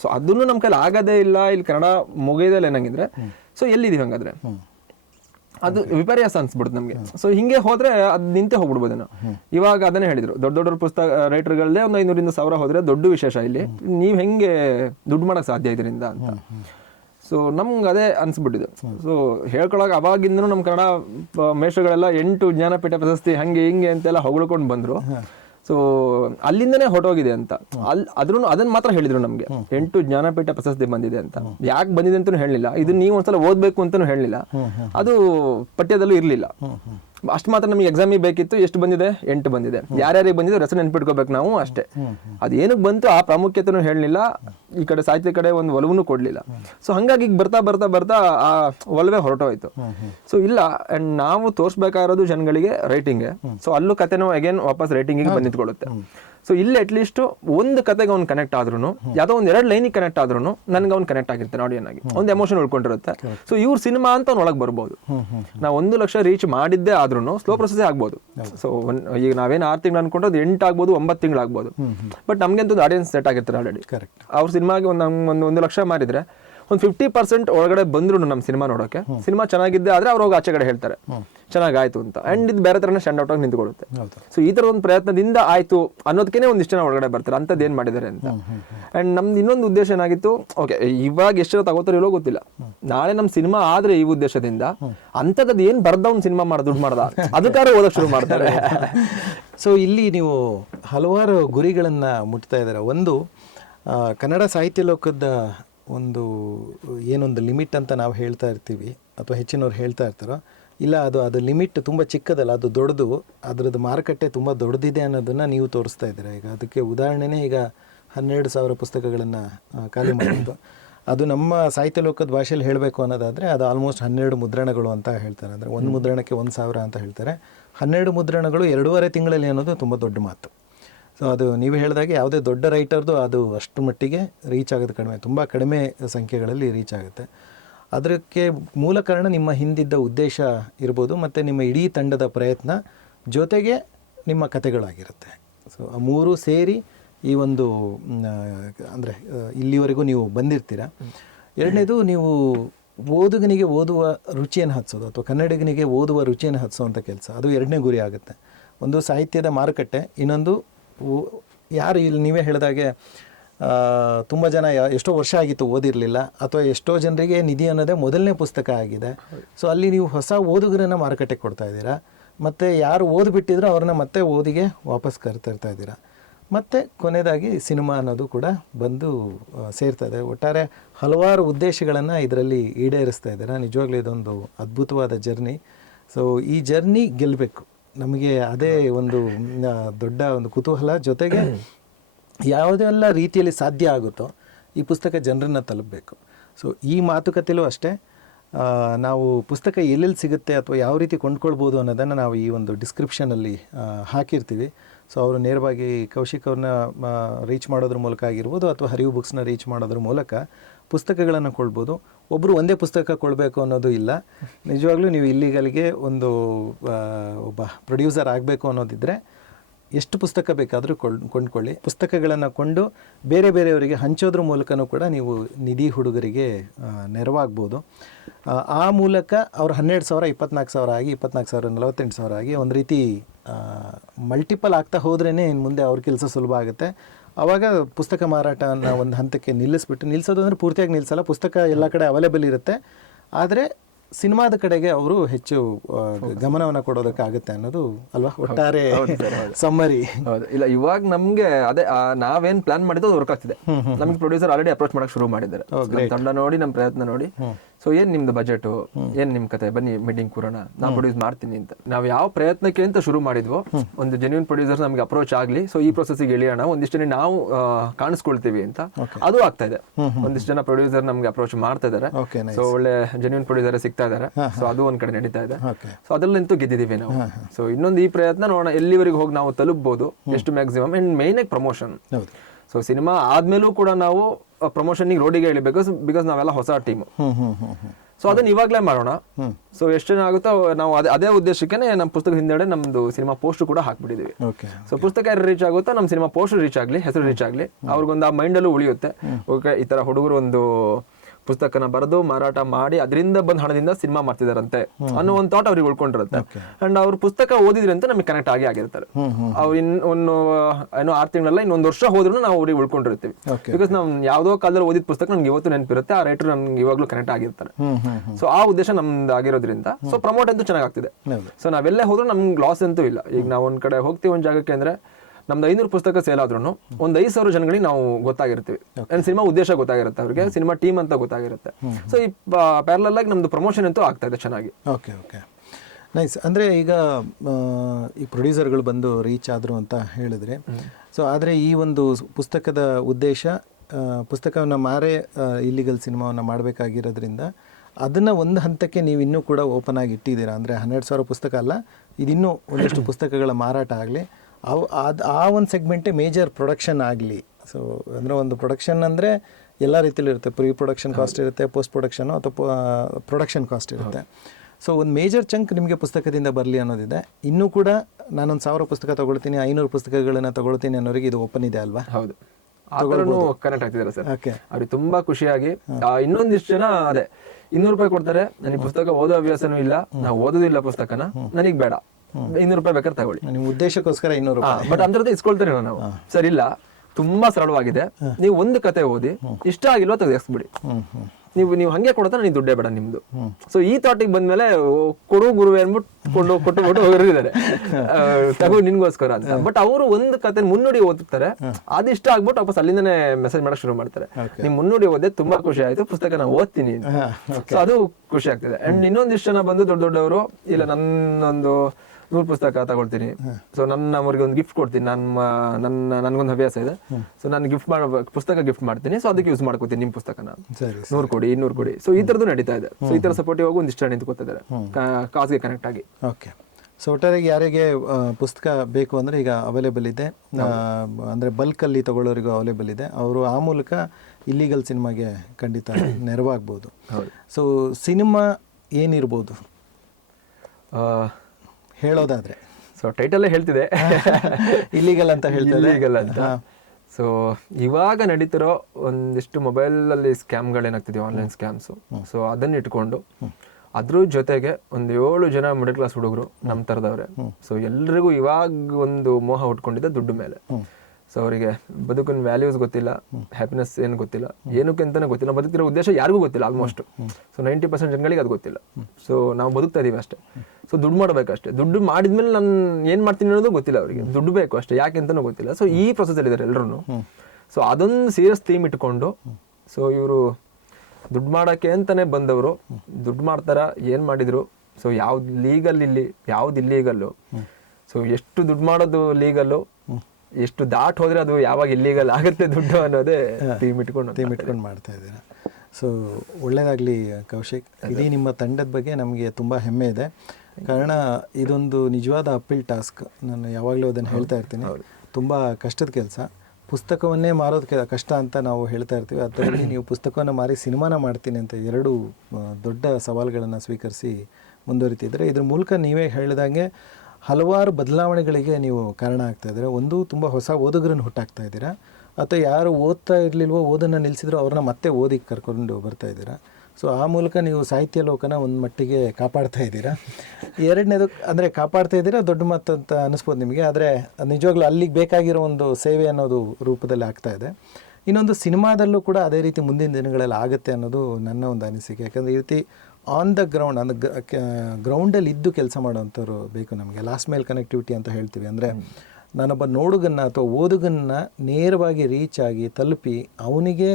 ಸೊ ಅದನ್ನು ನಮ್ಮ ಕೈಲಿ ಆಗೋದೇ ಇಲ್ಲ ಇಲ್ಲಿ ಕನ್ನಡ ಮುಗಿಯೋದಲ್ಲ ಏನಂಗಿದ್ರೆ ಸೊ ಎಲ್ಲಿದ್ದೀವಿ ಹಂಗಾದ್ರೆ? ಅದು ವಿಪರ್ಯಾಸ ಅನ್ಸ್ಬಿಡುತ್ತೆ ನಮಗೆ. ಸೊ ಹಿಂಗೆ ಹೋದ್ರೆ ಅದು ನಿಂತೆ ಹೋಗ್ಬಿಡ್ಬೋದೇನೋ ಇವಾಗ ಅದನ್ನೇ ಹೇಳಿದ್ರು. ದೊಡ್ಡ ದೊಡ್ಡ ಪುಸ್ತಕ ರೈಟರ್ಗಳದೇ ಒಂದು ಐನೂರಿಂದ ಸಾವಿರ ಹೋದ್ರೆ ದೊಡ್ಡ ವಿಶೇಷ ಇಲ್ಲಿ. ನೀವು ಹೆಂಗೆ ದುಡ್ಡು ಮಾಡಕ್ ಸಾಧ್ಯ ಇದರಿಂದ ಅಂತ. ಸೊ ನಮ್ಗೆ ಅದೇ ಅನ್ಸ್ಬಿಟ್ಟಿದೆ ಸೊ ಹೇಳ್ಕೊಳಕ್ ಅವಾಗಿಂದನೂ ನಮ್ಮ ಕನ್ನಡ ಮೇಷಗಳೆಲ್ಲ ಎಂಟು ಜ್ಞಾನಪೀಠ ಪ್ರಶಸ್ತಿ ಹಂಗೆ ಹಿಂಗೆ ಅಂತೆಲ್ಲ ಹೊಗಳ್ಕೊಂಡು ಬಂದ್ರು. ಸೊ ಅಲ್ಲಿಂದನೇ ಹೊರಟೋಗಿದೆ ಅಂತ. ಅಲ್ಲಿ ಅದ್ರೂ ಅದನ್ನ ಮಾತ್ರ ಹೇಳಿದ್ರು ನಮ್ಗೆ. ಎಂಟು ಜ್ಞಾನಪೀಠ ಪ್ರಶಸ್ತಿ ಬಂದಿದೆ ಅಂತ. ಯಾಕೆ ಬಂದಿದೆ ಅಂತಲೂ ಹೇಳಲಿಲ್ಲ. ಇದನ್ನ ನೀವು ಒಂದ್ಸಲ ಓದ್ಬೇಕು ಅಂತಾನು ಹೇಳಲಿಲ್ಲ. ಅದು ಪಠ್ಯದಲ್ಲೂ ಇರ್ಲಿಲ್ಲ. ಅಷ್ಟು ಮಾತ್ರ ನಮಗೆ ಎಕ್ಸಾಮಿಗೆ ಬೇಕಿತ್ತು ಎಷ್ಟು ಬಂದಿದೆ? ಎಂಟು ಬಂದಿದೆ. ಯಾರ್ಯಾರಿಗೆ ಬಂದಿದೆ ರಸ ನೆನ್ಪಿಟ್ಕೋಬೇಕು ನಾವು ಅಷ್ಟೇ. ಅದು ಏನಕ್ಕೆ ಬಂತು ಆ ಪ್ರಾಮುಖ್ಯತೆನೂ ಹೇಳಲಿಲ್ಲ. ಈ ಕಡೆ ಸಾಹಿತ್ಯ ಕಡೆ ಒಂದು ಒಲವನ್ನು ಕೊಡ್ಲಿಲ್ಲ. ಸೊ ಹಂಗಾಗಿ ಈಗ ಬರ್ತಾ ಬರ್ತಾ ಬರ್ತಾ ಆ ಒಲವೇ ಹೊರಟೋಯ್ತು. ಸೊ ಇಲ್ಲ ಅಂಡ್ ನಾವು ತೋರಿಸ್ಬೇಕಾಗಿರೋದು ಜನಗಳಿಗೆ ರೈಟಿಂಗ್ ಸೊ ಅಲ್ಲೂ ಕತೆನೂ ಅಗೇನ್ ವಾಪಸ್ ರೈಟಿಂಗಿಗೆ ಬಂದಿದ್ಕೊಳ್ಳುತ್ತೆ ಸೊ ಇಲ್ಲಿ ಅಟ್ಲೀಸ್ಟ್ ಒಂದು ಕತೆಗೆ ಅವ್ನು ಕನೆಕ್ಟ್ ಆದ್ರೂ ಯಾವುದೋ ಒಂದ್ ಎರಡು ಲೈನಿಗೆ ಕನೆಕ್ಟ್ ಆದ್ರೂ ನನ್ಗೆ ಅವ್ನು ಕನೆಕ್ಟ್ ಆಗಿರ್ತಾನೆ ಆಡಿಯನ್ ಆಗಿ ಒಂದು ಎಮೋಷನ್ ಉಳ್ಕೊಂಡಿರುತ್ತೆ. ಸೊ ಇವ್ರ ಸಿನಿಮಾ ಅಂತ ಅವ್ನು ಒಳಗೆ ಬರ್ಬೋದು. ನಾವು ಒಂದು ಲಕ್ಷ ರೀಚ್ ಮಾಡಿದ್ದೇ ಆದ್ರೂ ಸ್ಲೋ ಪ್ರೊಸೆಸ್ ಆಗ್ಬೋದು. ಸೊ ಈಗ ನಾವೇನು ಆರು ತಿಂಗಳು ಅನ್ಕೊಂಡ್ರೆ ಅದು ಎಂಟು ಆಗ್ಬೋದು ಒಂಬತ್ತು ತಿಂಗಳು ಆಗ್ಬೋದು. ಬಟ್ ನಮ್ಗೆ ಒಂದು ಆಡಿಯನ್ಸ್ ಸೆಟ್ ಆಗಿರ್ತಾರೆ ಆಲ್ರೆಡಿ ಕರೆಕ್ಟ್ ಅವ್ರ ಸಿನಿಮಾಗೆ ಒಂದು ಒಂದು ಒಂದು ಲಕ್ಷ ಮಾರಿದ್ರೆ ಒಂದು ಫಿಫ್ಟಿ ಪರ್ಸೆಂಟ್ ಒಳಗಡೆ ಬಂದ್ರು ನಮ್ಮ ಸಿನಿಮಾ ನೋಡೋಕೆ. ಸಿನಿಮಾ ಚೆನ್ನಾಗಿದ್ದೆ ಆದ್ರೆ ಅವ್ರು ಹೋಗಿ ಆಚೆ ಕಡೆ ಹೇಳ್ತಾರೆ. ಚೆನ್ನಾಗಾಯ್ತು ಅಂತ. ಅಂಡ್ ಇದು ಬೇರೆ ಥರನೇ ಸ್ಟ್ಯಾಂಡ್ ಔಟ್ ಆಗಿ ನಿಂತ್ಕೊಳ್ಳುತ್ತೆ. ಸೊ ಈ ತರ ಒಂದು ಪ್ರಯತ್ನದಿಂದ ಆಯ್ತು ಅನ್ನೋದಕ್ಕೇ ಒಂದಿಷ್ಟು ಜನ ಒಳಗಡೆ ಬರ್ತಾರೆ. ಅಂಥದ್ದು ಏನ್ ಮಾಡಿದ್ದಾರೆ ಅಂತ. ಅಂಡ್ ನಮ್ದು ಇನ್ನೊಂದು ಉದ್ದೇಶ ಏನಾಗಿತ್ತು? ಓಕೆ ಇವಾಗ ಎಷ್ಟು ಜನ ತಗೋತಾರೆ ಇಲ್ಲೋ ಗೊತ್ತಿಲ್ಲ. ನಾಳೆ ನಮ್ಮ ಸಿನಿಮಾ ಆದ್ರೆ ಈ ಉದ್ದೇಶದಿಂದ ಅಂಥದ್ದು ಏನ್ ಒಂದು ಸಿನಿಮಾ ಮಾಡ ದುಡ್ಡು ಮಾಡ್ದ? ಅದಕ್ಕಾರ ಓದಕ್ ಶುರು ಮಾಡ್ತಾರೆ. ಸೊ ಇಲ್ಲಿ ನೀವು ಹಲವಾರು ಗುರಿಗಳನ್ನು ಮುಟ್ತಾ ಇದ್ದಾರೆ. ಒಂದು ಕನ್ನಡ ಸಾಹಿತ್ಯ ಲೋಕದ ಒಂದು ಏನೊಂದು ಲಿಮಿಟ್ ಅಂತ ನಾವು ಹೇಳ್ತಾ ಇರ್ತೀವಿ ಅಥವಾ ಹೆಚ್ಚಿನವ್ರು ಹೇಳ್ತಾ ಇರ್ತಾರೋ ಇಲ್ಲ ಅದು ಅದು ಲಿಮಿಟ್ ತುಂಬ ಚಿಕ್ಕದಲ್ಲ ಅದು ದೊಡ್ಡದು ಅದರದ್ದು ಮಾರುಕಟ್ಟೆ ತುಂಬ ದೊಡ್ಡದಿದೆ ಅನ್ನೋದನ್ನು ನೀವು ತೋರಿಸ್ತಾ ಇದ್ದೀರಾ? ಈಗ ಅದಕ್ಕೆ ಉದಾಹರಣೆನೇ ಈಗ ಹನ್ನೆರಡು ಸಾವಿರ ಪುಸ್ತಕಗಳನ್ನು ಖಾಲಿ ಮಾಡಿದ್ದು ಅದು ನಮ್ಮ ಸಾಹಿತ್ಯ ಲೋಕದ ಭಾಷೆಯಲ್ಲಿ ಹೇಳಬೇಕು ಅನ್ನೋದಾದರೆ ಅದು ಆಲ್ಮೋಸ್ಟ್ ಹನ್ನೆರಡು ಮುದ್ರಣಗಳು ಅಂತ ಹೇಳ್ತಾರೆ. ಅಂದರೆ ಒಂದು ಮುದ್ರಣಕ್ಕೆ ಒಂದು ಸಾವಿರ ಅಂತ ಹೇಳ್ತಾರೆ. ಹನ್ನೆರಡು ಮುದ್ರಣಗಳು ಎರಡೂವರೆ ತಿಂಗಳಲ್ಲಿ ಅನ್ನೋದು ತುಂಬ ದೊಡ್ಡ ಮಾತು. ಸೊ ಅದು ನೀವು ಹೇಳಿದಾಗೆ ಯಾವುದೇ ದೊಡ್ಡ ರೈಟರ್ದು ಅದು ಅಷ್ಟು ಮಟ್ಟಿಗೆ ರೀಚ್ ಆಗೋದು ಕಡಿಮೆ, ತುಂಬ ಕಡಿಮೆ ಸಂಖ್ಯೆಗಳಲ್ಲಿ ರೀಚ್ ಆಗುತ್ತೆ. ಅದಕ್ಕೆ ಮೂಲ ಕಾರಣ ನಿಮ್ಮ ಹಿಂದಿದ್ದ ಉದ್ದೇಶ ಇರ್ಬೋದು, ಮತ್ತು ನಿಮ್ಮ ಇಡೀ ತಂಡದ ಪ್ರಯತ್ನ ಜೊತೆಗೆ ನಿಮ್ಮ ಕತೆಗಳಾಗಿರುತ್ತೆ ಸೊ ಆ ಮೂರು ಸೇರಿ ಈ ಒಂದು ಅಂದರೆ ಇಲ್ಲಿವರೆಗೂ ನೀವು ಬಂದಿರ್ತೀರ? ಎರಡನೇದು ನೀವು ಓದುಗನಿಗೆ ಓದುವ ರುಚಿಯನ್ನು ಹಚ್ಚೋದು ಅಥವಾ ಕನ್ನಡಿಗನಿಗೆ ಓದುವ ರುಚಿಯನ್ನು ಹಚ್ಚುವಂಥ ಕೆಲಸ, ಅದು ಎರಡನೇ ಗುರಿ ಆಗುತ್ತೆ. ಒಂದು ಸಾಹಿತ್ಯದ ಮಾರುಕಟ್ಟೆ, ಇನ್ನೊಂದು ಯಾರು ಇಲ್ಲಿ ನೀವೇ ಹೇಳಿದಾಗೆ ತುಂಬ ಜನ ಎಷ್ಟೋ ವರ್ಷ ಆಗಿತ್ತು ಓದಿರಲಿಲ್ಲ, ಅಥವಾ ಎಷ್ಟೋ ಜನರಿಗೆ ನಿಧಿ ಅನ್ನೋದೇ ಮೊದಲನೇ ಪುಸ್ತಕ ಆಗಿದೆ. ಸೊ ಅಲ್ಲಿ ನೀವು ಹೊಸ ಓದುಗರನ್ನು ಮಾರುಕಟ್ಟೆಗೆ ಕೊಡ್ತಾ ಇದ್ದೀರಾ, ಮತ್ತು ಯಾರು ಓದ್ಬಿಟ್ಟಿದ್ರು ಅವ್ರನ್ನ ಮತ್ತೆ ಓದಿಗೆ ವಾಪಸ್ ಕರ್ತಾ ಇದ್ದೀರಾ. ಮತ್ತು ಕೊನೆಯದಾಗಿ ಸಿನಿಮಾ ಅನ್ನೋದು ಕೂಡ ಬಂದು ಸೇರ್ತಾ ಇದೆ ಒಟ್ಟಾರೆ ಹಲವಾರು ಉದ್ದೇಶಗಳನ್ನು ಇದರಲ್ಲಿ ಈಡೇರಿಸ್ತಾ ಇದ್ದೀರಾ. ನಿಜವಾಗ್ಲೂ ಇದೊಂದು ಅದ್ಭುತವಾದ ಜರ್ನಿ. ಸೊ ಈ ಜರ್ನಿ ಗೆಲ್ಲಬೇಕು ನಮಗೆ ಅದೇ ಒಂದು ದೊಡ್ಡ ಒಂದು ಕುತೂಹಲ ಜೊತೆಗೆ ಯಾವುದೆಲ್ಲ ರೀತಿಯಲ್ಲಿ ಸಾಧ್ಯ ಆಗುತ್ತೋ ಈ ಪುಸ್ತಕ ಜನರನ್ನು ತಲುಪಬೇಕು. ಸೊ ಈ ಮಾತುಕತೆಯಲ್ಲೂ ಅಷ್ಟೇ ನಾವು ಪುಸ್ತಕ ಎಲ್ಲೆಲ್ಲಿ ಸಿಗುತ್ತೆ ಅಥವಾ ಯಾವ ರೀತಿ ಕೊಂಡ್ಕೊಳ್ಬೋದು ಅನ್ನೋದನ್ನು ನಾವು ಈ ಒಂದು ಡಿಸ್ಕ್ರಿಪ್ಷನಲ್ಲಿ ಹಾಕಿರ್ತೀವಿ. ಸೊ ಅವರು ನೇರವಾಗಿ ಕೌಶಿಕ್ ಅವ್ರನ್ನ ರೀಚ್ ಮಾಡೋದ್ರ ಮೂಲಕ ಆಗಿರ್ಬೋದು ಅಥವಾ ಹರಿವು ಬುಕ್ಸ್ನ ರೀಚ್ ಮಾಡೋದ್ರ ಮೂಲಕ ಪುಸ್ತಕಗಳನ್ನು ಕೊಳ್ಬೋದು ಒಬ್ಬರು ಒಂದೇ ಪುಸ್ತಕ ಕೊಡಬೇಕು ಅನ್ನೋದು ಇಲ್ಲ. ನಿಜವಾಗ್ಲೂ ನೀವು ಇಲ್ಲಿಗಲಿಗೆ ಒಂದು ಒಬ್ಬ ಪ್ರೊಡ್ಯೂಸರ್ ಆಗಬೇಕು ಅನ್ನೋದಿದ್ದರೆ ಎಷ್ಟು ಪುಸ್ತಕ ಬೇಕಾದರೂ ಕೊಂಡು, ಕೊಂಡ್ಕೊಳ್ಳಿ. ಪುಸ್ತಕಗಳನ್ನು ಕೊಂಡು ಬೇರೆ ಬೇರೆಯವರಿಗೆ ಹಂಚೋದ್ರ ಮೂಲಕನೂ ಕೂಡ ನೀವು ನಿಧಿ ಹುಡುಗರಿಗೆ ನೆರವಾಗ್ಬೋದು. ಆ ಮೂಲಕ ಅವ್ರು ಹನ್ನೆರಡು ಸಾವಿರ ಇಪ್ಪತ್ನಾಲ್ಕು ಸಾವಿರ ಆಗಿ ಇಪ್ಪತ್ನಾಲ್ಕು ಸಾವಿರ, ನಲವತ್ತೆಂಟು ಸಾವಿರ ಆಗಿ ಒಂದು ರೀತಿ ಮಲ್ಟಿಪಲ್ ಆಗ್ತಾ ಹೋದ್ರೇ ಇನ್ನು ಮುಂದೆ ಅವ್ರ ಕೆಲಸ ಸುಲಭ ಆಗುತ್ತೆ. ಆವಾಗ ಪುಸ್ತಕ ಮಾರಾಟನ ಒಂದು ಹಂತಕ್ಕೆ ನಿಲ್ಲಿಸ್ಬಿಟ್ಟು ನಿಲ್ಲಿಸೋದು ಅಂದರೆ ಪೂರ್ತಿಯಾಗಿ ನಿಲ್ಲಿಸಲ್ಲ ಪುಸ್ತಕ ಎಲ್ಲ ಕಡೆ ಅವೈಲೇಬಲ್ ಇರುತ್ತೆ. ಆದರೆ ಸಿನಿಮಾದ ಕಡೆಗೆ ಅವರು ಹೆಚ್ಚು ಗಮನವನ್ನ ಕೊಡೋದಕ್ಕಾಗುತ್ತೆ ಅನ್ನೋದು ಅಲ್ವಾ? ಒಟ್ಟಾರೆ ಸಮ್ಮರಿ ಹೌದು. ಇಲ್ಲ ಇವಾಗ ನಮಗೆ ಅದೇ ನಾವೇನು ಪ್ಲಾನ್ ಮಾಡಿದ್ದು ಅದು ವರ್ಕ್ ಆಗ್ತಿದೆ. ನಮಗೆ ಪ್ರೊಡ್ಯೂಸರ್ ಆಲ್ರೆಡಿ ಅಪ್ರೋಚ್ ಮಾಡೋಕ್ಕೆ ಶುರು ಮಾಡಿದ್ದಾರೆ. ತಂಡ ನೋಡಿ ನಮ್ಮ ಪ್ರಯತ್ನ ನೋಡಿ. ಸೊ ಏನ್ ನಿಮ್ದು ಬಜೆಟ್ ಏನ್ ನಿಮ್ ಕತೆ? ಬನ್ನಿ ಮೀಟಿಂಗ್ ಕೂರೋಣ. ನಾವು ಪ್ರೊಡ್ಯೂಸ್ ಮಾಡ್ತೀನಿ ಅಂತ. ನಾವ್ ಯಾವ ಪ್ರಯತ್ನಕ್ಕೆ ಅಂತ ಶುರು ಮಾಡಿದ್ವೋ ಒಂದು ಜೆನ್ಯೂನ್ ಪ್ರೊಡ್ಯೂಸರ್ ನಮ್ಗೆ ಅಪ್ರೋಚ್ ಆಗ್ಲಿ. ಸೊ ಈ ಪ್ರೊಸೆಸ್ಗೆ ಇಳಿಯೋಣ ಒಂದಿಷ್ಟು ಜನ ನಾವು ಕಾಣಿಸ್ಕೊಳ್ತೀವಿ ಅಂತ. ಅದು ಆಗ್ತಾ ಇದೆ. ಒಂದಿಷ್ಟು ಜನ ಪ್ರೊಡ್ಯೂಸರ್ ನಮ್ಗೆ ಅಪ್ರೋಚ್ ಮಾಡ್ತಾ ಇದಾರೆ. ಓಕೆ ಸೊ ಒಳ್ಳೆ ಜೆನ್ಯೂನ್ ಪ್ರೊಡ್ಯೂಸರ್ ಸಿಗ್ತಾ ಇದಾರೆ. ಸೊ ಅದು ಒಂದ್ ಕಡೆ ನಡೀತಾ ಇದೆ. ಸೊ ಅದ್ರಲ್ಲಂತೂ ಗೆದ್ದಿದೀವಿ ನಾವು. ಸೊ ಇನ್ನೊಂದು ಈ ಪ್ರಯತ್ನ ನೋಡೋಣ. ಎಲ್ಲಿವರೆಗೆ ಹೋಗಿ ನಾವು ತಲುಪಬಹುದು ಎಷ್ಟು ಮ್ಯಾಕ್ಸಿಮಮ್ ಅಂಡ್ ಮೇನ್ ಆಗಿ ಪ್ರಮೋಷನ್ ಸೊ ಸಿನಿಮಾ ಆದ್ಮೇಲೂ ಕೂಡ ನಾವು ಪ್ರಮೋಷನ್ ರೋಡಿಗೆ ಇಳಿಬೇಕು. ಬಿಕಾಸ್ ನಾವೆಲ್ಲ ಹೊಸ ಟೀಮ್ ಸೊ ಅದನ್ನ ಇವಾಗಲೇ ಮಾಡೋಣ. ಸೊ ಎಷ್ಟು ಜನ ಆಗುತ್ತೋ ನಾವು ಅದೇ ಅದೇ ಉದ್ದೇಶಕ್ಕೆ ನಮ್ಮ ಪುಸ್ತಕ ಹಿಂದೆಡೆ ನಮ್ದು ಸಿನಿಮಾ ಪೋಸ್ಟ್ ಕೂಡ ಹಾಕ್ಬಿಟ್ಟಿದೀವಿ. ಸೊ ಪುಸ್ತಕ ಯಾರು ರೀಚ್ ಆಗುತ್ತೋ ನಮ್ಮ ಸಿನಿಮಾ ಪೋಸ್ಟ್ ರೀಚ್ ಆಗಲಿ ಹೆಸರು ರೀಚ್ ಆಗಲಿ ಅವ್ರಿಗೊಂದು ಆ ಮೈಂಡಲ್ಲೂ ಉಳಿಯುತ್ತೆ. ಓಕೆ ಈ ತರ ಹುಡುಗರು ಒಂದು ಪುಸ್ತಕನ ಬರೆದು ಮಾರಾಟ ಮಾಡಿ ಅದರಿಂದ ಬಂದ ಹಣದಿಂದ ಸಿನಿಮಾ ಮಾಡ್ತಿದಾರಂತೆ ಅನ್ನೋ ಒಂದು ಥಾಟ್ ಅವ್ರಿಗೆ ಉಳ್ಕೊಂಡಿರುತ್ತೆ. ಅಂಡ್ ಅವ್ರ ಪುಸ್ತಕ ಓದಿದ್ರಿ ಅಂತ ನಮಗೆ ಕನೆಕ್ಟ್ ಆಗಿ ಆಗಿರ್ತಾರೆ. ಅವ್ರು ಇನ್ ಒಂದು ಏನೋ ಆರು ತಿಂಗಳಲ್ಲ ಇನ್ನೊಂದು ವರ್ಷ ಹೋದ್ರು ನಾವು ಅವ್ರಿಗೆ ಉಳ್ಕೊಂಡಿರ್ತೀವಿ. ಬಿಕಾಸ್ ನಾವು ಯಾವುದೋ ಕಾಲದಲ್ಲಿ ಓದಿದ ಪುಸ್ತಕ ನಮ್ಗೆ ಇವತ್ತು ನೆನಪಿರುತ್ತೆ ಆ ರೈಟರ್ ನಮ್ಗೆ ಇವಾಗಲೂ ಕನೆಕ್ಟ್ ಆಗಿರ್ತಾರೆ. ಸೊ ಆ ಉದ್ದೇಶ ನಮ್ದು ಆಗಿರೋದ್ರಿಂದ ಸೊ ಪ್ರಮೋಟ್ ಅಂತೂ ಚೆನ್ನಾಗಿ ಆಗ್ತಿದೆ. ಸೊ ನಾವೆಲ್ಲೇ ಹೋದ್ರೂ ನಮ್ಗೆ ಲಾಸ್ ಅಂತೂ ಇಲ್ಲ. ಈಗ ನಾವು ಒಂದ್ ಕಡೆ ಹೋಗ್ತೀವಿ ಒಂದ್ ಜಾಗಕ್ಕೆ ಅಂದ್ರೆ ನಮ್ದು ಐನೂರು ಪುಸ್ತಕ ಸೇಲ್ ಆದ್ರೂ ಒಂದು ಐದು ಸಾವಿರ ಜನಗಳಿಗೆ ನಾವು ಗೊತ್ತಾಗಿರ್ತೀವಿ. ಅಂಡ್ ಸಿನಿಮಾ ಉದ್ದೇಶ ಗೊತ್ತಾಗಿರುತ್ತೆ ಅವ್ರಿಗೆ ಸಿನಿಮಾ ಟೀಮ್ ಅಂತ ಗೊತ್ತಾಗಿರುತ್ತೆ. ಸೊ ಈ ಪ್ಯಾರಲಲ್ ಆಗಿ ನಮ್ದು ಪ್ರಮೋಷನ್ ಅಂತೂ ಆಗ್ತಾ ಇದೆ ಚೆನ್ನಾಗಿ. ಓಕೆ ಓಕೆ ನೈಸ್ ಅಂದರೆ ಈಗ ಈ ಪ್ರೊಡ್ಯೂಸರ್ಗಳು ಬಂದು ರೀಚ್ ಆದರು ಅಂತ ಹೇಳಿದ್ರೆ ಸೊ ಆದರೆ ಈ ಒಂದು ಪುಸ್ತಕದ ಉದ್ದೇಶ ಪುಸ್ತಕವನ್ನು ಮಾರೇ ಇಲ್ಲಿಗಲ್ ಸಿನಿಮಾವನ್ನು ಮಾಡಬೇಕಾಗಿರೋದ್ರಿಂದ ಅದನ್ನು ಒಂದು ಹಂತಕ್ಕೆ ನೀವು ಇನ್ನೂ ಕೂಡ ಓಪನ್ ಆಗಿ ಇಟ್ಟಿದ್ದೀರಾ? ಅಂದರೆ ಹನ್ನೆರಡು ಸಾವಿರ ಪುಸ್ತಕ ಅಲ್ಲ ಇದಿನ್ನೂ ಒಂದಷ್ಟು ಪುಸ್ತಕಗಳ ಮಾರಾಟ ಆಗಲಿ ಅವು ಅದು ಆ ಒಂದು ಸೆಗ್ಮೆಂಟೇ ಮೇಜರ್ ಪ್ರೊಡಕ್ಷನ್ ಆಗಲಿ. ಸೊ ಅಂದರೆ ಒಂದು ಪ್ರೊಡಕ್ಷನ್ ಅಂದರೆ ಎಲ್ಲ ರೀತಿಯಲ್ಲಿ ಇರುತ್ತೆ. ಪ್ರೀ ಪ್ರೊಡಕ್ಷನ್ ಕಾಸ್ಟ್ ಇರುತ್ತೆ ಪೋಸ್ಟ್ ಪ್ರೊಡಕ್ಷನು ಅಥವಾ ಪ್ರೊಡಕ್ಷನ್ ಕಾಸ್ಟ್ ಇರುತ್ತೆ. ಸೊ ಒಂದು ಮೇಜರ್ ಚಂಕ್ ನಿಮಗೆ ಪುಸ್ತಕದಿಂದ ಬರಲಿ ಅನ್ನೋದಿದೆ. ಇನ್ನೂ ಕೂಡ ನಾನೊಂದು ಸಾವಿರ ಪುಸ್ತಕ ತಗೊಳ್ತೀನಿ ಐನೂರು ಪುಸ್ತಕಗಳನ್ನು ತಗೊಳ್ತೀನಿ ಅನ್ನೋರಿಗೆ ಇದು ಓಪನ್ ಇದೆ ಅಲ್ವಾ? ಹೌದು. ಕನೆಕ್ಟ್ ಆಗ್ತಿದ್ದಾರೆ ಸರ್. ಓಕೆ. ಅವ್ರಿಗೆ ತುಂಬಾ ಖುಷಿಯಾಗಿ ಇನ್ನೊಂದಿಷ್ಟು ಜನ ಅದೇ ಇನ್ನೂರು ರೂಪಾಯಿ ಕೊಡ್ತಾರೆ ನನಗೆ ಪುಸ್ತಕ ಓದೋ ಹವ್ಯಾಸನೂ ಇಲ್ಲ ನಾವು ಓದೋದಿಲ್ಲ ಪುಸ್ತಕನ ನನಗೆ ಬೇಡ. ಇನ್ನೂರು ರೂಪಾಯಿ ಬೇಕಾದ್ರೆ ತಗೊಳ್ಳಿ. ನಿಮ್ಮ ಉದ್ದೇಶಕ್ಕೋಸ್ಕರ ಇನ್ನೂರು ರೂಪಾಯಿ. ಬಟ್ ಅಂತರದ್ದು ಇಸ್ಕೊಳ್ತಾರೆ ನಾವು. ಸರಿ ಇಲ್ಲ. ತುಂಬಾ ಸರಳವಾಗಿದೆ. ನೀವು ಒಂದು ಕತೆ ಓದಿ ಇಷ್ಟ ಆಗಿಲ್ವಾ ತೆಗೆಸ್ಬಿಡಿ. ನೀವು ನೀವು ಹಂಗೆ ಕೊಡ್ತಾರೆ ನೀವು ದುಡ್ಡೇ ಬೇಡ ನಿಮ್ದು. ಸೊ ಈ ಥಾಟಿಗೆ ಬಂದ್ಮೇಲೆ ಕೊಡು ಗುರುವೆ ಅನ್ಬಿಟ್ಟು ಕೊಂಡು ಕೊಟ್ಟು ಕೊಟ್ಟು ಹೋಗಿದ್ದಾರೆ ತಗೋ ನಿನ್ಗೋಸ್ಕರ ಅಂತ. ಬಟ್ ಅವರು ಒಂದು ಕತೆ ಮುನ್ನುಡಿ ಓದುತ್ತಾರೆ ಅದು ಇಷ್ಟ ಆಗ್ಬಿಟ್ಟು ವಾಪಸ್ ಅಲ್ಲಿಂದನೇ ಮೆಸೇಜ್ ಮಾಡಕ್ ಶುರು ಮಾಡ್ತಾರೆ. ನಿಮ್ ಮುನ್ನುಡಿ ಓದೇ ತುಂಬಾ ಖುಷಿ ಆಯ್ತು. ಪುಸ್ತಕ ನಾನು ಓದ್ತೀನಿ. ಸೊ ಅದು ಖುಷಿ ಆಗ್ತದೆ. ಅಂಡ್ ಇನ್ನೊಂದಿಷ್ಟು ಜನ ಬಂದು ದೊಡ್ಡ ದೊಡ್ಡವರು ಇಲ್ಲ ನನ್ನೊಂದು ನೂರು ಪುಸ್ತಕ ತಗೊಳ್ತೀನಿ. ಸೊ ನನ್ನ ಅವ್ರಿಗೆ ಒಂದು ಗಿಫ್ಟ್ ಕೊಡ್ತೀನಿ. ನನ್ನ ನನ್ನ ನನ್ಗೊಂದು ಹವ್ಯಾಸ ಇದೆ. ಸೊ ನಾನು ಗಿಫ್ಟ್ ಮಾಡ ಪುಸ್ತಕ ಗಿಫ್ಟ್ ಮಾಡ್ತೀನಿ. ಸೊ ಅದಕ್ಕೆ ಯೂಸ್ ಮಾಡ್ಕೋತೀನಿ ನಿಮ್ಮ ಪುಸ್ತಕನ. ಸರಿ ನೂರು ಕೊಡಿ ಇನ್ನೂರು ಕೊಡಿ. ಸೊ ಈ ಥರದ್ದು ನಡೀತಾ ಇದೆ. ಸೊ ಈ ತರ ಸಪೋರ್ಟಿವ್ ಆಗಿ ಒಂದಿಷ್ಟು ಇಷ್ಟ ನಿಂತ್ಕೊತಿದ್ದಾರೆ. ಕಾಸ್ಗೆ ಕನೆಕ್ಟ್ ಆಗಿ. ಓಕೆ. ಸೊ ಒಟ್ಟಾರೆಗೆ ಯಾರಿಗೆ ಪುಸ್ತಕ ಬೇಕು ಅಂದರೆ ಈಗ ಅವೈಲೇಬಲ್ ಇದೆ. ಅಂದರೆ ಬಲ್ಕಲ್ಲಿ ತಗೊಳ್ಳೋರಿಗೂ ಅವೈಲೇಬಲ್ ಇದೆ. ಅವರು ಆ ಮೂಲಕ ಇಲ್ಲಿಗಲ್ ಸಿನಿಮಾಗೆ ಖಂಡಿತ ನೆರವಾಗ್ಬೋದು. ಸೊ ಸಿನಿಮಾ ಏನಿರ್ಬೋದು? ಹೇಳೋದಾದರೆ. So title ಹೇಳ್ತಿದೆ. ಇಲ್ಲಿಗಲ್ ಅಂತ ಹೇಳ್ತಿದೆ. ಅಂತ. ಸೊ ಇವಾಗ ನಡೀತಿರೋ ಒಂದಿಷ್ಟು ಮೊಬೈಲ್ ಅಲ್ಲಿ ಸ್ಕ್ಯಾಮ್ಗಳೇನಾಗ್ತಿದೆ ಆನ್ಲೈನ್ ಸ್ಕ್ಯಾಮ್ಸ್ ಸೊ ಅದನ್ನ ಇಟ್ಕೊಂಡು ಅದ್ರ ಜೊತೆಗೆ ಒಂದು ಏಳು ಜನ ಮಿಡಲ್ ಕ್ಲಾಸ್ ಹುಡುಗರು ನಮ್ಮ ತರದವ್ರೆ. ಸೊ ಎಲ್ರಿಗೂ ಇವಾಗ ಒಂದು ಮೋಹ ಉಟ್ಕೊಂಡಿದ್ದೆ ದುಡ್ಡು ಮೇಲೆ. ಸೊ ಅವರಿಗೆ ಬದುಕಿನ ವ್ಯಾಲ್ಯೂಸ್ ಗೊತ್ತಿಲ್ಲ ಹ್ಯಾಪಿನೆಸ್ ಏನು ಗೊತ್ತಿಲ್ಲ. ಏನಕ್ಕೆ ಅಂತಾನೆ ಗೊತ್ತಿಲ್ಲ. ಬದುಕಿರೋ ಉದ್ದೇಶ ಯಾರಿಗೂ ಗೊತ್ತಿಲ್ಲ ಆಲ್ಮೋಸ್ಟ್ ಸೊ ನೈಂಟಿ ಪರ್ಸೆಂಟ್ ಜನಗಳಿಗೆ ಅದು ಗೊತ್ತಿಲ್ಲ. ಸೊ ನಾವು ಬದುಕ್ತಾ ಇದೀವಿ ಅಷ್ಟೇ. ಸೊ ದುಡ್ಡು ಮಾಡ್ಬೇಕಷ್ಟೇ. ದುಡ್ಡು ಮಾಡಿದ್ಮೇಲೆ ನಾನು ಏನು ಮಾಡ್ತೀನಿ ಅನ್ನೋದು ಗೊತ್ತಿಲ್ಲ ಅವರಿಗೆ. ದುಡ್ಡು ಬೇಕು ಅಷ್ಟೇ. ಯಾಕೆ ಅಂತಾನೂ ಗೊತ್ತಿಲ್ಲ. ಸೊ ಈ ಪ್ರೊಸೆಸ್ ಇದ್ದಾರೆ ಎಲ್ಲರೂ ಸೊ ಅದೊಂದು ಸೀರಿಯಸ್ ಥೀಮ್ ಇಟ್ಕೊಂಡು ಸೊ ಇವರು ದುಡ್ಡು ಮಾಡೋಕ್ಕೆ ಅಂತಾನೆ ಬಂದವರು. ದುಡ್ಡು ಮಾಡ್ತಾರ? ಏನು ಮಾಡಿದರು? ಸೊ ಯಾವ್ದು ಲೀಗಲ್ ಇಲ್ಲಿ? ಯಾವ್ದು ಇಲ್ಲೀಗಲ್ಲು ಸೊ ಎಷ್ಟು ದುಡ್ಡು ಮಾಡೋದು ಲೀಗಲ್ಲು ಎಷ್ಟು ದಾಟ್ ಹೋದ್ರೆ ಅದು ಯಾವಾಗ ಇಲ್ಲಿಗಲ್ ಆಗುತ್ತೆ ದುಡ್ಡು ಅನ್ನೋದೇ ಟೀಮ್ ಇಟ್ಕೊಂಡು ಟೀಮ್ ಇಟ್ಕೊಂಡು ಮಾಡ್ತಾ ಇದ್ದೀರಾ ಸೊ ಒಳ್ಳೆಯದಾಗಲಿ ಕೌಶಿಕ್. ಇಡೀ ನಿಮ್ಮ ತಂಡದ ಬಗ್ಗೆ ನಮಗೆ ತುಂಬ ಹೆಮ್ಮೆ ಇದೆ. ಕಾರಣ ಇದೊಂದು ನಿಜವಾದ ಅಪ್ಪಿಲ್ ಟಾಸ್ಕ್ ನಾನು ಯಾವಾಗಲೂ ಅದನ್ನು ಹೇಳ್ತಾ ಇರ್ತೀನಿ. ತುಂಬ ಕಷ್ಟದ ಕೆಲಸ. ಪುಸ್ತಕವನ್ನೇ ಮಾರೋದು ಕೆ- ಕಷ್ಟ ಅಂತ ನಾವು ಹೇಳ್ತಾ ಇರ್ತೀವಿ. ಅದರಲ್ಲಿ ನೀವು ಪುಸ್ತಕವನ್ನು ಮಾರಿ ಸಿನಿಮಾನ ಮಾಡ್ತೀನಿ ಅಂತ ಎರಡು ದೊಡ್ಡ ಸವಾಲುಗಳನ್ನು ಸ್ವೀಕರಿಸಿ ಮುಂದುವರಿತಿದ್ರೆ ಇದ್ರ ಮೂಲಕ ನೀವೇ ಹೇಳಿದಂಗೆ ಹಲವಾರು ಬದಲಾವಣೆಗಳಿಗೆ ನೀವು ಕಾರಣ ಆಗ್ತಾ ಇದ್ದೀರಾ? ಒಂದು ತುಂಬ ಹೊಸ ಓದುಗರನ್ನು ಹುಟ್ಟಾಕ್ತಾ ಇದ್ದೀರಾ? ಅಥವಾ ಯಾರು ಓದ್ತಾ ಇರಲಿಲ್ವೋ, ಓದನ್ನು ನಿಲ್ಲಿಸಿದ್ರು ಅವ್ರನ್ನ ಮತ್ತೆ ಓದಿಗೆ ಕರ್ಕೊಂಡು ಬರ್ತಾ ಇದ್ದೀರಾ? ಸೊ, ಆ ಮೂಲಕ ನೀವು ಸಾಹಿತ್ಯ ಲೋಕನ ಒಂದು ಮಟ್ಟಿಗೆ ಕಾಪಾಡ್ತಾ ಇದ್ದೀರಾ? ಎರಡನೇದು ಅಂದರೆ ಕಾಪಾಡ್ತಾ ಇದ್ದೀರಾ? ದೊಡ್ಡ ಮಾತು ಅಂತ ಅನಿಸ್ಬೋದು ನಿಮಗೆ. ಆದರೆ ನಿಜವಾಗ್ಲೂ ಅಲ್ಲಿಗೆ ಬೇಕಾಗಿರೋ ಒಂದು ಸೇವೆ ಅನ್ನೋದು ರೂಪದಲ್ಲಿ ಆಗ್ತಾ ಇದೆ. ಇನ್ನೊಂದು ಸಿನಿಮಾದಲ್ಲೂ ಕೂಡ ಅದೇ ರೀತಿ ಮುಂದಿನ ದಿನಗಳಲ್ಲಿ ಆಗುತ್ತೆ ಅನ್ನೋದು ನನ್ನ ಒಂದು ಅನಿಸಿಕೆ. ಯಾಕಂದರೆ ಈ ರೀತಿ ಆನ್ ದ ಗ್ರೌಂಡ್ ಅಂದರೆ ಗ್ರೌಂಡಲ್ಲಿ ಇದ್ದು ಕೆಲಸ ಮಾಡೋವಂಥವ್ರು ಬೇಕು ನಮಗೆ. ಲಾಸ್ಟ್ ಮೇಲ್ ಕನೆಕ್ಟಿವಿಟಿ ಅಂತ ಹೇಳ್ತೀವಿ. ಅಂದರೆ ನಾನೊಬ್ಬ ನೋಡುಗನ್ನ ಅಥವಾ ಓದುಗನ್ನ ನೇರವಾಗಿ ರೀಚ್ ಆಗಿ ತಲುಪಿ ಅವನಿಗೆ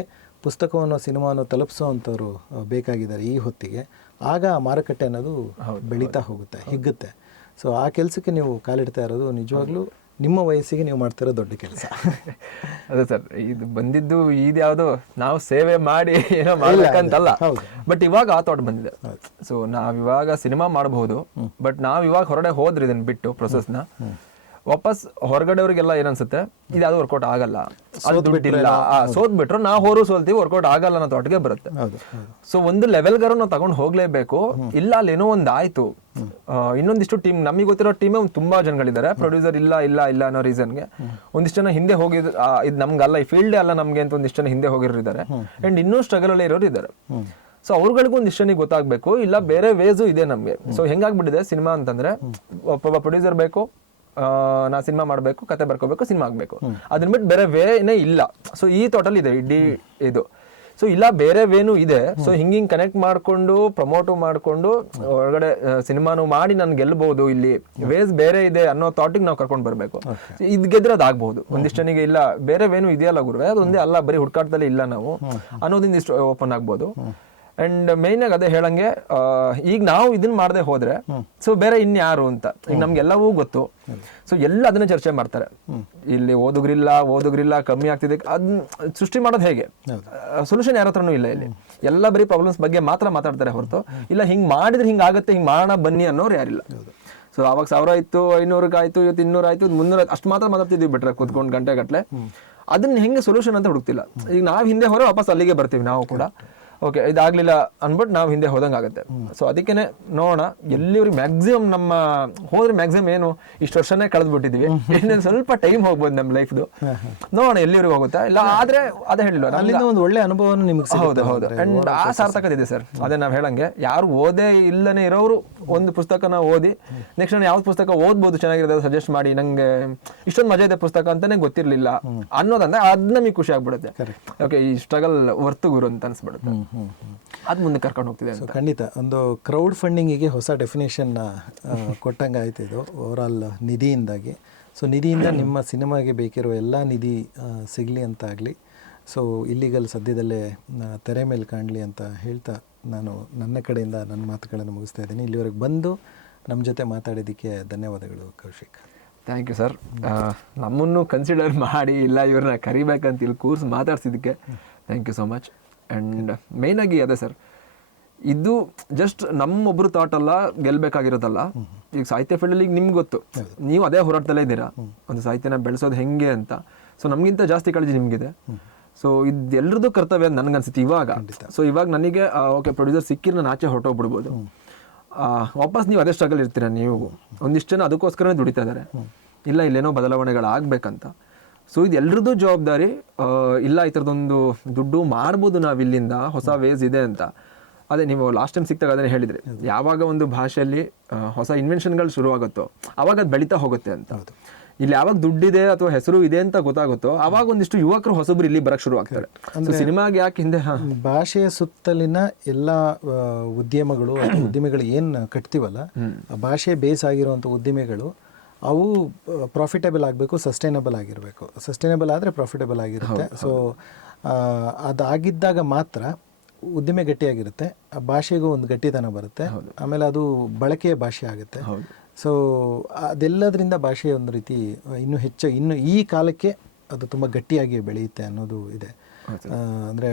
ಪುಸ್ತಕವನ್ನು ಸಿನಿಮಾವನ್ನು ತಲುಪಿಸೋವಂಥವ್ರು ಬೇಕಾಗಿದ್ದಾರೆ ಈ ಹೊತ್ತಿಗೆ. ಆಗ ಆ ಮಾರುಕಟ್ಟೆ ಅನ್ನೋದು ಬೆಳೀತಾ ಹೋಗುತ್ತೆ ಹಿಗ್ಗುತ್ತೆ. ಸೊ ಆ ಕೆಲಸಕ್ಕೆ ನೀವು ಕಾಲಿಡ್ತಾ ಇರೋದು ನಿಜವಾಗ್ಲೂ ನಿಮ್ಮ ವಯಸ್ಸಿಗೆ ನೀವು ಮಾಡ್ತಿರೋ ದೊಡ್ಡ ಕೆಲಸ. ಅದೇ ಸರ್ ಇದು ಬಂದಿದ್ದು ಇದ್ಯಾವುದೋ ನಾವು ಸೇವೆ ಮಾಡಿ ಏನೋ ಮಾಡ್ಬೇಕಂತಲ್ಲ. ಬಟ್ ಇವಾಗ ಆ ತೋಟ ಬಂದಿದೆ. ಸೊ ನಾವಿವಾಗ ಇವಾಗ ಸಿನಿಮಾ ಮಾಡಬಹುದು ಬಟ್ ನಾವ್ ಇವಾಗ ಹೊರಗಡೆ ಹೋದ್ರಿ ಇದನ್ನ ಬಿಟ್ಟು ಪ್ರೊಸೆಸ್ನ ವಾಪಸ್ ಹೊರಗಡೆಯವ್ರಿಗೆಲ್ಲ ಏನನ್ಸುತ್ತೆ ಇದು ಯಾವ್ದು ವರ್ಕೌಟ್ ಆಗಲ್ಲ. ಬಿಟ್ಟಿಲ್ಲ ದುಡ್ಡಿಲ್ಲ. ಸೋತ್ ಬಿಟ್ರು ನಾವು ಹೋರು ಸೋಲ್ತೀವಿ ವರ್ಕೌಟ್ ಆಗಲ್ಲ ಅನ್ನೋ ತೋಟಗೆ ಬರುತ್ತೆ. ಸೊ ಒಂದು ಲೆವೆಲ್ಗಾರು ನಾವು ತಗೊಂಡು ಹೋಗ್ಲೇಬೇಕು. ಇಲ್ಲ ಅಲ್ಲಿ ಏನೋ ಒಂದು ಆಯ್ತು. ಇನ್ನೊಂದಿಷ್ಟು ಟೀಮ್ ನಮಗೆ ಗೊತ್ತಿರೋ ಟೀಮೇ ಒಂದು ತುಂಬಾ ಜನಗಳಿದ್ದಾರೆ ಪ್ರೊಡ್ಯೂಸರ್ ಇಲ್ಲ ಇಲ್ಲ ಇಲ್ಲ ಅನ್ನೋ ರೀಸನ್ಗೆ ಒಂದಿಷ್ಟು ಜನ ಹಿಂದೆ ಹೋಗಿದ್ ಇದು ನಮ್ಗಲ್ಲ ಈ ಫೀಲ್ಡ್ ಅಲ್ಲ ನಮ್ಗೆ ಅಂತ ಒಂದಿಷ್ಟು ಜನ ಹಿಂದೆ ಹೋಗಿರೋರು ಇದ್ದಾರೆ ಅಂಡ್ ಇನ್ನೂ ಸ್ಟ್ರಗಲ್ ಅಲ್ಲಿ ಇರೋರು ಇದ್ದಾರೆ ಸೊ ಅವ್ರಗಳಿಗೂ ಒಂದಿಷ್ಟು ಗೊತ್ತಾಗಬೇಕು ಗೊತ್ತಾಗ್ಬೇಕು. ಇಲ್ಲ ಬೇರೆ ವೇಸು ಇದೆ ನಮ್ಗೆ. ಸೊ ಹೆಂಗಾಗ್ಬಿಟ್ಟಿದೆ ಸಿನಿಮಾ ಅಂತಂದ್ರೆ ಒಬ್ಬ ಪ್ರೊಡ್ಯೂಸರ್ ಬೇಕು ನಾ ಸಿನಿಮಾ ಮಾಡಬೇಕು ಕತೆ ಬರ್ಕೋಬೇಕು ಸಿನಿಮಾ ಆಗಬೇಕು. ಅದನ್ನ ಬಿಟ್ಟು ಬೇರೆ ವೇನೇ ಇಲ್ಲ. ಸೊ ಈ ಟೋಟಲ್ ಇದೆ ಇಡೀ ಇದು. ಸೊ ಇಲ್ಲ ಬೇರೆ ವೇನು ಇದೆ. ಸೊ ಹಿಂಗ್ ಹಿಂಗ್ ಕನೆಕ್ಟ್ ಮಾಡ್ಕೊಂಡು ಪ್ರಮೋಟ್ ಮಾಡ್ಕೊಂಡು ಒಳಗಡೆ ಸಿನಿಮಾನು ಮಾಡಿ ನಾನು ಗೆಲ್ಲಬಹುದು ಇಲ್ಲಿ ವೇಸ್ ಬೇರೆ ಇದೆ ಅನ್ನೋ ಥಾಟಿಗೆ ನಾವು ಕರ್ಕೊಂಡು ಬರಬೇಕು. ಇದ್ ಗೆದ್ರೆ ಅದಾಗಬಹುದು ಒಂದಿಷ್ಟು ಜನಿಗೆ ಇಲ್ಲ ಬೇರೆ ವೇನು ಇದೆಯಲ್ಲ ಗುರುವೆ? ಅದೊಂದೇ ಅಲ್ಲ ಬರೀ ಹುಡುಕಾಟದಲ್ಲಿ ಇಲ್ಲ ನಾವು. ಅನ್ನೋದಿಂದ ಇಷ್ಟು ಓಪನ್ ಆಗ್ಬೋದು. ಅಂಡ್ ಮೇನ್ ಆಗಿ ಅದೇ ಹೇಳಂಗೆ ಈಗ ನಾವು ಇದನ್ನ ಮಾಡದೆ ಹೋದ್ರೆ ಸೊ ಬೇರೆ ಇನ್ಯಾರು ಅಂತ ಈಗ ನಮ್ಗೆಲ್ಲವೂ ಗೊತ್ತು. ಸೊ ಎಲ್ಲ ಅದನ್ನ ಚರ್ಚೆ ಮಾಡ್ತಾರೆ. ಇಲ್ಲಿ ಓದುಗ್ರಿಲ್ಲ ಓದುಗ್ರಿಲ್ಲ ಕಮ್ಮಿ ಆಗ್ತಿದೆ ಅದನ್ನ ಸೃಷ್ಟಿ ಮಾಡೋದು ಹೇಗೆ? ಸೊಲ್ಯೂಷನ್ ಯಾರ ಹತ್ರನೂ ಇಲ್ಲ ಇಲ್ಲಿ. ಎಲ್ಲ ಬರೀ ಪ್ರಾಬ್ಲಮ್ಸ್ ಬಗ್ಗೆ ಮಾತ್ರ ಮಾತಾಡ್ತಾರೆ ಹೊರತು. ಇಲ್ಲ ಹಿಂಗ್ ಮಾಡಿದ್ರೆ ಹಿಂಗ್ ಆಗುತ್ತೆ ಹಿಂಗ್ ಮಾಡೋಣ ಬನ್ನಿ ಅನ್ನೋರು ಯಾರಿಲ್ಲ. ಸೊ ಅವಾಗ ಸಾವಿರ ಇತ್ತು ಐನೂರಕ್ಕೆ ಆಯ್ತು ಇವತ್ತು ಇನ್ನೂರ ಆಯ್ತು ಮುನ್ನೂರ ಅಷ್ಟು ಮಾತ್ರ ಮಾತಾಡ್ತಿದ್ವಿ ಬಿಟ್ರೆ ಕುತ್ಕೊಂಡು ಗಂಟೆ ಗಟ್ಲೆ. ಅದನ್ನ ಹೆಂಗೆ ಸೊಲ್ಯೂಷನ್ ಅಂತ ಹುಡುಕ್ತಿಲ್ಲ. ಈಗ ನಾವ್ ಹಿಂದೆ ಹೊರ ವಾಪಸ್ ಅಲ್ಲಿಗೆ ಬರ್ತೀವಿ ನಾವು ಕೂಡ. ಓಕೆ ಇದಾಗ್ಲಿಲ್ಲ ಅಂದ್ಬಿಟ್ಟು ನಾವು ಹಿಂದೆ ಹೋದಂಗೆ ಆಗುತ್ತೆ ಸೊ ಅದಕ್ಕೆ ನೋಡೋಣ ಎಲ್ಲಿವ್ರಿಗೆ ಮ್ಯಾಕ್ಸಿಮಮ್ ನಮ್ಮ ಹೋದ್ರೆ ಮ್ಯಾಕ್ಸಿಮಮ್ ಏನು ಇಷ್ಟು ವರ್ಷನೇ ಕಳೆದ್ಬಿಟ್ಟಿದ್ವಿ. ಇನ್ನೊಂದು ಸ್ವಲ್ಪ ಟೈಮ್ ಹೋಗ್ಬೋದು ನಮ್ಮ ಲೈಫ್ದು ನೋಡೋಣ ಎಲ್ಲಿವ್ರಿಗೆ ಹೋಗುತ್ತಾ? ಇಲ್ಲ ಆದ್ರೆ ಅದೇ ಹೇಳಿಲ್ಲ ಅಲ್ಲಿಂದ ಒಂದು ಒಳ್ಳೆ ಅನುಭವ ನಿಮಗೆ ಹೌದು ಹೌದು. ಅಂಡ್ ಆ ಸಾರ್ಥಕತೆ ಇದೆ ಸರ್. ಅದೇ ನಾವು ಹೇಳಂಗೆ ಯಾರು ಓದೇ ಇಲ್ಲನೆ ಇರೋರು ಒಂದು ಪುಸ್ತಕನ ಓದಿ ನೆಕ್ಸ್ಟ್ ನಾನು ಯಾವ್ದು ಪುಸ್ತಕ ಓದ್ಬೋದು ಚೆನ್ನಾಗಿರೋದು ಸಜೆಸ್ಟ್ ಮಾಡಿ ನಂಗೆ ಇಷ್ಟೊಂದು ಮಜಾ ಇದೆ ಪುಸ್ತಕ ಅಂತಾನೆ ಗೊತ್ತಿರಲಿಲ್ಲ ಅನ್ನೋದಂದ್ರೆ ಅದು ನಮಗೆ ಖುಷಿ ಆಗ್ಬಿಡುತ್ತೆ. ಓಕೆ ಈ ಸ್ಟ್ರಗಲ್ ವರ್ತು ಗುರು ಅಂತ ಅನ್ಸ್ಬಿಡುತ್ತೆ. ಅದ್ ಮುಂದೆ ಕರ್ಕೊಂಡು ಹೋಗ್ತಿದೆ ಸೊ ಅಂತ. ಖಂಡಿತ. ಒಂದು ಕ್ರೌಡ್ ಫಂಡಿಂಗಿಗೆ ಹೊಸ ಡೆಫಿನೇಷನ್ನ ಕೊಟ್ಟಂಗೆ ಆಯ್ತು ಇದು ಓವರಾಲ್ ನಿಧಿಯಿಂದಾಗಿ. ಸೊ ನಿಧಿಯಿಂದ ನಿಮ್ಮ ಸಿನಿಮಾಗೆ ಬೇಕಿರೋ ಎಲ್ಲ ನಿಧಿ ಸಿಗಲಿ ಅಂತಾಗಲಿ ಸೊ ಇಲ್ಲಿಗಲ್ ಸದ್ಯದಲ್ಲೇ ತೆರೆ ಮೇಲೆ ಕಾಣಲಿ ಅಂತ ಹೇಳ್ತಾ ನಾನು ನನ್ನ ಕಡೆಯಿಂದ ನನ್ನ ಮಾತುಗಳನ್ನು ಮುಗಿಸ್ತಾ ಇದ್ದೀನಿ. ಇಲ್ಲಿವರೆಗೆ ಬಂದು ನಮ್ಮ ಜೊತೆ ಮಾತಾಡಿದ್ದಕ್ಕೆ ಧನ್ಯವಾದಗಳು ಕೌಶಿಕ್. ಥ್ಯಾಂಕ್ ಯು ಸರ್ ನಮ್ಮನ್ನು ಕನ್ಸಿಡರ್ ಮಾಡಿ ಇಲ್ಲ ಇವ್ರನ್ನ ಕರಿಬೇಕಂತ ಇಲ್ಲಿ ಕೂರ್ಸ್ ಮಾತಾಡ್ಸಿದ್ದಕ್ಕೆ thank you so much and ಮೇಯ್ನಾಗಿ ಅದೇ ಸರ್ ಇದು ಜಸ್ಟ್ ನಮ್ಮೊಬ್ರು ಥಾಟ್ ಅಲ್ಲ ಗೆಲ್ಬೇಕಾಗಿರೋದಲ್ಲ. ಈಗ ಸಾಹಿತ್ಯ ಫೀಲ್ಡಲ್ಲಿ ಈಗ ನಿಮ್ಗೆ ಗೊತ್ತು. ನೀವು ಅದೇ ಹೋರಾಟದಲ್ಲೇ ಇದ್ದೀರಾ? ಒಂದು ಸಾಹಿತ್ಯನ ಬೆಳೆಸೋದು ಹೆಂಗೆ ಅಂತ. ಸೊ ನಮಗಿಂತ ಜಾಸ್ತಿ ಕಾಳಜಿ ನಿಮಗಿದೆ. ಸೊ ಇದು ಎಲ್ಲರದ್ದು ಕರ್ತವ್ಯ ಅಂತ ನನ್ಗನ್ಸುತ್ತೆ ಇವಾಗ. ಸೊ ಇವಾಗ ನನಗೆ ಓಕೆ ಪ್ರೊಡ್ಯೂಸರ್ ಸಿಕ್ಕಿರ ನಾನು ಆಚೆ ಹೊರಟೋಗ್ಬಿಡ್ಬೋದು. ವಾಪಸ್ ನೀವು ಅದೇ ಸ್ಟ್ರಗಲ್ ಇರ್ತೀರ ನೀವು? ಒಂದಿಷ್ಟು ಜನ ಅದಕ್ಕೋಸ್ಕರನೇ ದುಡಿತಾ ಇದ್ದಾರೆ ಇಲ್ಲ ಇಲ್ಲೇನೋ ಬದಲಾವಣೆಗಳಾಗಬೇಕಂತ. ಸೊ ಇದು ಎಲ್ರದ್ದು ಜವಾಬ್ದಾರಿ ಇಲ್ಲ ಈ ಥರದೊಂದು ದುಡ್ಡು ಮಾಡ್ಬೋದು ನಾವು ಇಲ್ಲಿಂದ ಹೊಸ ವೇಸ್ ಇದೆ ಅಂತ. ಅದೇ ನೀವು ಲಾಸ್ಟ್ ಟೈಮ್ ಸಿಕ್ತಾಗ ಅದನ್ನೇ ಹೇಳಿದ್ರಿ. ಯಾವಾಗ ಒಂದು ಭಾಷೆಯಲ್ಲಿ ಹೊಸ ಇನ್ವೆನ್ಷನ್ಗಳು ಶುರುವಾಗುತ್ತೋ ಅವಾಗ ಅದು ಬೆಳೀತಾ ಹೋಗುತ್ತೆ ಅಂತ. ಇಲ್ಲಿ ಯಾವಾಗ ದುಡ್ಡಿದೆ ಅಥವಾ ಹೆಸರು ಇದೆ ಅಂತ ಗೊತ್ತಾಗುತ್ತೋ ಅವಾಗ ಒಂದಿಷ್ಟು ಯುವಕರು ಹೊಸಬ್ರು ಇಲ್ಲಿ ಬರಕ್ ಶುರು ಆಗ್ತಾರೆ ಸಿನಿಮಾಗೆ ಯಾಕೆ ಹಿಂದೆ ಭಾಷೆಯ ಸುತ್ತಲಿನ ಎಲ್ಲ ಉದ್ಯಮಗಳು ಉದ್ದಿಮೆಗಳು ಏನು ಕಟ್ತೀವಲ್ಲ ಭಾಷೆ ಬೇಸ್ ಆಗಿರುವಂಥ ಉದ್ದಿಮೆಗಳು ಅವು ಪ್ರಾಫಿಟೇಬಲ್ ಆಗಬೇಕು ಸಸ್ಟೈನಬಲ್ ಆಗಿರಬೇಕು. ಸಸ್ಟೈನಬಲ್ ಆದರೆ ಪ್ರಾಫಿಟೇಬಲ್ ಆಗಿರುತ್ತೆ. ಸೊ ಅದಾಗಿದ್ದಾಗ ಮಾತ್ರ ಉದ್ದಿಮೆ ಗಟ್ಟಿಯಾಗಿರುತ್ತೆ. ಆ ಭಾಷೆಗೂ ಒಂದು ಗಟ್ಟಿತನ ಬರುತ್ತೆ. ಆಮೇಲೆ ಅದು ಬಳಕೆಯ ಭಾಷೆ ಆಗುತ್ತೆ. ಸೊ ಅದೆಲ್ಲದರಿಂದ ಭಾಷೆ ಒಂದು ರೀತಿ ಇನ್ನೂ ಹೆಚ್ಚು ಇನ್ನು ಈ ಕಾಲಕ್ಕೆ ಅದು ತುಂಬ ಗಟ್ಟಿಯಾಗಿ ಬೆಳೆಯುತ್ತೆ ಅನ್ನೋದು ಇದೆ. ಅಂದರೆ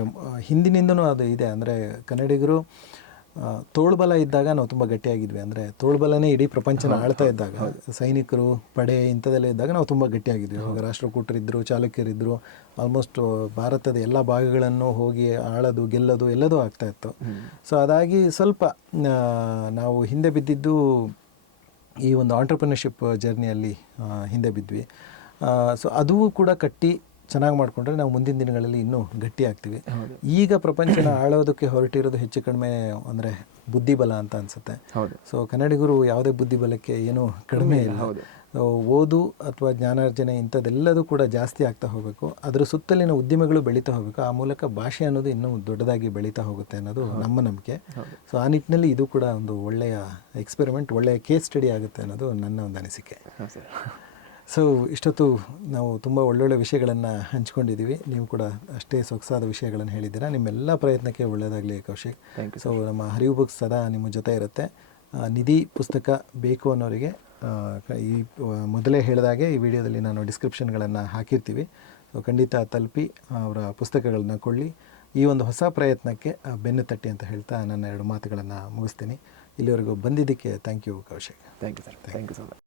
ಹಿಂದಿನಿಂದನೂ ಅದು ಇದೆ. ಅಂದರೆ ಕನ್ನಡಿಗರು ತೋಳ್ಬಲ ಇದ್ದಾಗ ನಾವು ತುಂಬ ಗಟ್ಟಿಯಾಗಿದ್ವಿ. ಅಂದರೆ ತೋಳ್ಬಲನೇ ಇಡೀ ಪ್ರಪಂಚನ ಆಳ್ತಾ ಇದ್ದಾಗ ಸೈನಿಕರು ಪಡೆ ಇಂಥದ್ದೆಲ್ಲ ಇದ್ದಾಗ ನಾವು ತುಂಬ ಗಟ್ಟಿಯಾಗಿದ್ವಿ. ಅವಾಗ ರಾಷ್ಟ್ರಕೂಟರಿದ್ದರು ಚಾಲುಕ್ಯರಿದ್ದರು ಆಲ್ಮೋಸ್ಟ್ ಭಾರತದ ಎಲ್ಲ ಭಾಗಗಳನ್ನು ಹೋಗಿ ಆಳೋದು ಗೆಲ್ಲೋದು ಎಲ್ಲದೂ ಆಗ್ತಾ ಇತ್ತು. ಸೊ ಅದಾಗಿ ಸ್ವಲ್ಪ ನಾವು ಹಿಂದೆ ಬಿದ್ದಿದ್ದು ಈ ಒಂದು ಆಂಟ್ರಪ್ರಿನರ್ಶಿಪ್ ಜರ್ನಿಯಲ್ಲಿ ಹಿಂದೆ ಬಿದ್ವಿ. ಸೊ ಅದು ಕೂಡ ಕಟ್ಟಿ ಚೆನ್ನಾಗಿ ಮಾಡಿಕೊಂಡ್ರೆ ನಾವು ಮುಂದಿನ ದಿನಗಳಲ್ಲಿ ಇನ್ನೂ ಗಟ್ಟಿ ಆಗ್ತೀವಿ. ಈಗ ಪ್ರಪಂಚನ ಆಳೋದಕ್ಕೆ ಹೊರಟಿರೋದು ಹೆಚ್ಚು ಕಡಿಮೆ ಅಂದರೆ ಬುದ್ಧಿಬಲ ಅಂತ ಅನಿಸುತ್ತೆ. ಸೊ ಕನ್ನಡಿಗರು ಯಾವುದೇ ಬುದ್ಧಿಬಲಕ್ಕೆ ಏನೂ ಕಡಿಮೆ ಇಲ್ಲ ಓದು ಅಥವಾ ಜ್ಞಾನಾರ್ಜನೆ ಇಂಥದ್ದೆಲ್ಲದೂ ಕೂಡ ಜಾಸ್ತಿ ಆಗ್ತಾ ಹೋಗಬೇಕು. ಅದರ ಸುತ್ತಲಿನ ಉದ್ಯಮಗಳು ಬೆಳೀತಾ ಹೋಗಬೇಕು. ಆ ಮೂಲಕ ಭಾಷೆ ಅನ್ನೋದು ಇನ್ನೂ ದೊಡ್ಡದಾಗಿ ಬೆಳೀತಾ ಹೋಗುತ್ತೆ ಅನ್ನೋದು ನಮ್ಮ ನಂಬಿಕೆ. ಸೊ ಆ ನಿಟ್ಟಿನಲ್ಲಿ ಇದು ಕೂಡ ಒಂದು ಒಳ್ಳೆಯ ಎಕ್ಸ್ಪೆರಿಮೆಂಟ್ ಒಳ್ಳೆಯ ಕೇಸ್ ಸ್ಟಡಿ ಆಗುತ್ತೆ ಅನ್ನೋದು ನನ್ನ ಒಂದು ಅನಿಸಿಕೆ. ಸೊ ಇಷ್ಟೊತ್ತು ನಾವು ತುಂಬ ಒಳ್ಳೊಳ್ಳೆ ವಿಷಯಗಳನ್ನು ಹಂಚ್ಕೊಂಡಿದ್ದೀವಿ. ನೀವು ಕೂಡ ಅಷ್ಟೇ ಸೊಗಸಾದ ವಿಷಯಗಳನ್ನು ಹೇಳಿದ್ದೀರಾ. ನಿಮ್ಮೆಲ್ಲ ಪ್ರಯತ್ನಕ್ಕೆ ಒಳ್ಳೆಯದಾಗಲಿ ಕೌಶಿಕ್. ಸೊ ನಮ್ಮ ಹರಿವು ಬುಕ್ಸ್ ಸದಾ ನಿಮ್ಮ ಜೊತೆ ಇರುತ್ತೆ. ನಿಧಿ ಪುಸ್ತಕ ಬೇಕು ಅನ್ನೋರಿಗೆ ಈ ಮೊದಲೇ ಹೇಳಿದಾಗೆ ಈ ವಿಡಿಯೋದಲ್ಲಿ ನಾನು ಡಿಸ್ಕ್ರಿಪ್ಷನ್ಗಳನ್ನು ಹಾಕಿರ್ತೀವಿ. ಸೊ ಖಂಡಿತ ತಲುಪಿ ಅವರ ಪುಸ್ತಕಗಳನ್ನ ಕೊಳ್ಳಿ. ಈ ಒಂದು ಹೊಸ ಪ್ರಯತ್ನಕ್ಕೆ ಬೆನ್ನು ತಟ್ಟಿ ಅಂತ ಹೇಳ್ತಾ ನನ್ನ ಎರಡು ಮಾತುಗಳನ್ನು ಮುಗಿಸ್ತೀನಿ. ಇಲ್ಲಿವರೆಗೂ ಬಂದಿದ್ದಕ್ಕೆ thank you Kaushik. Thank you sir thank you so much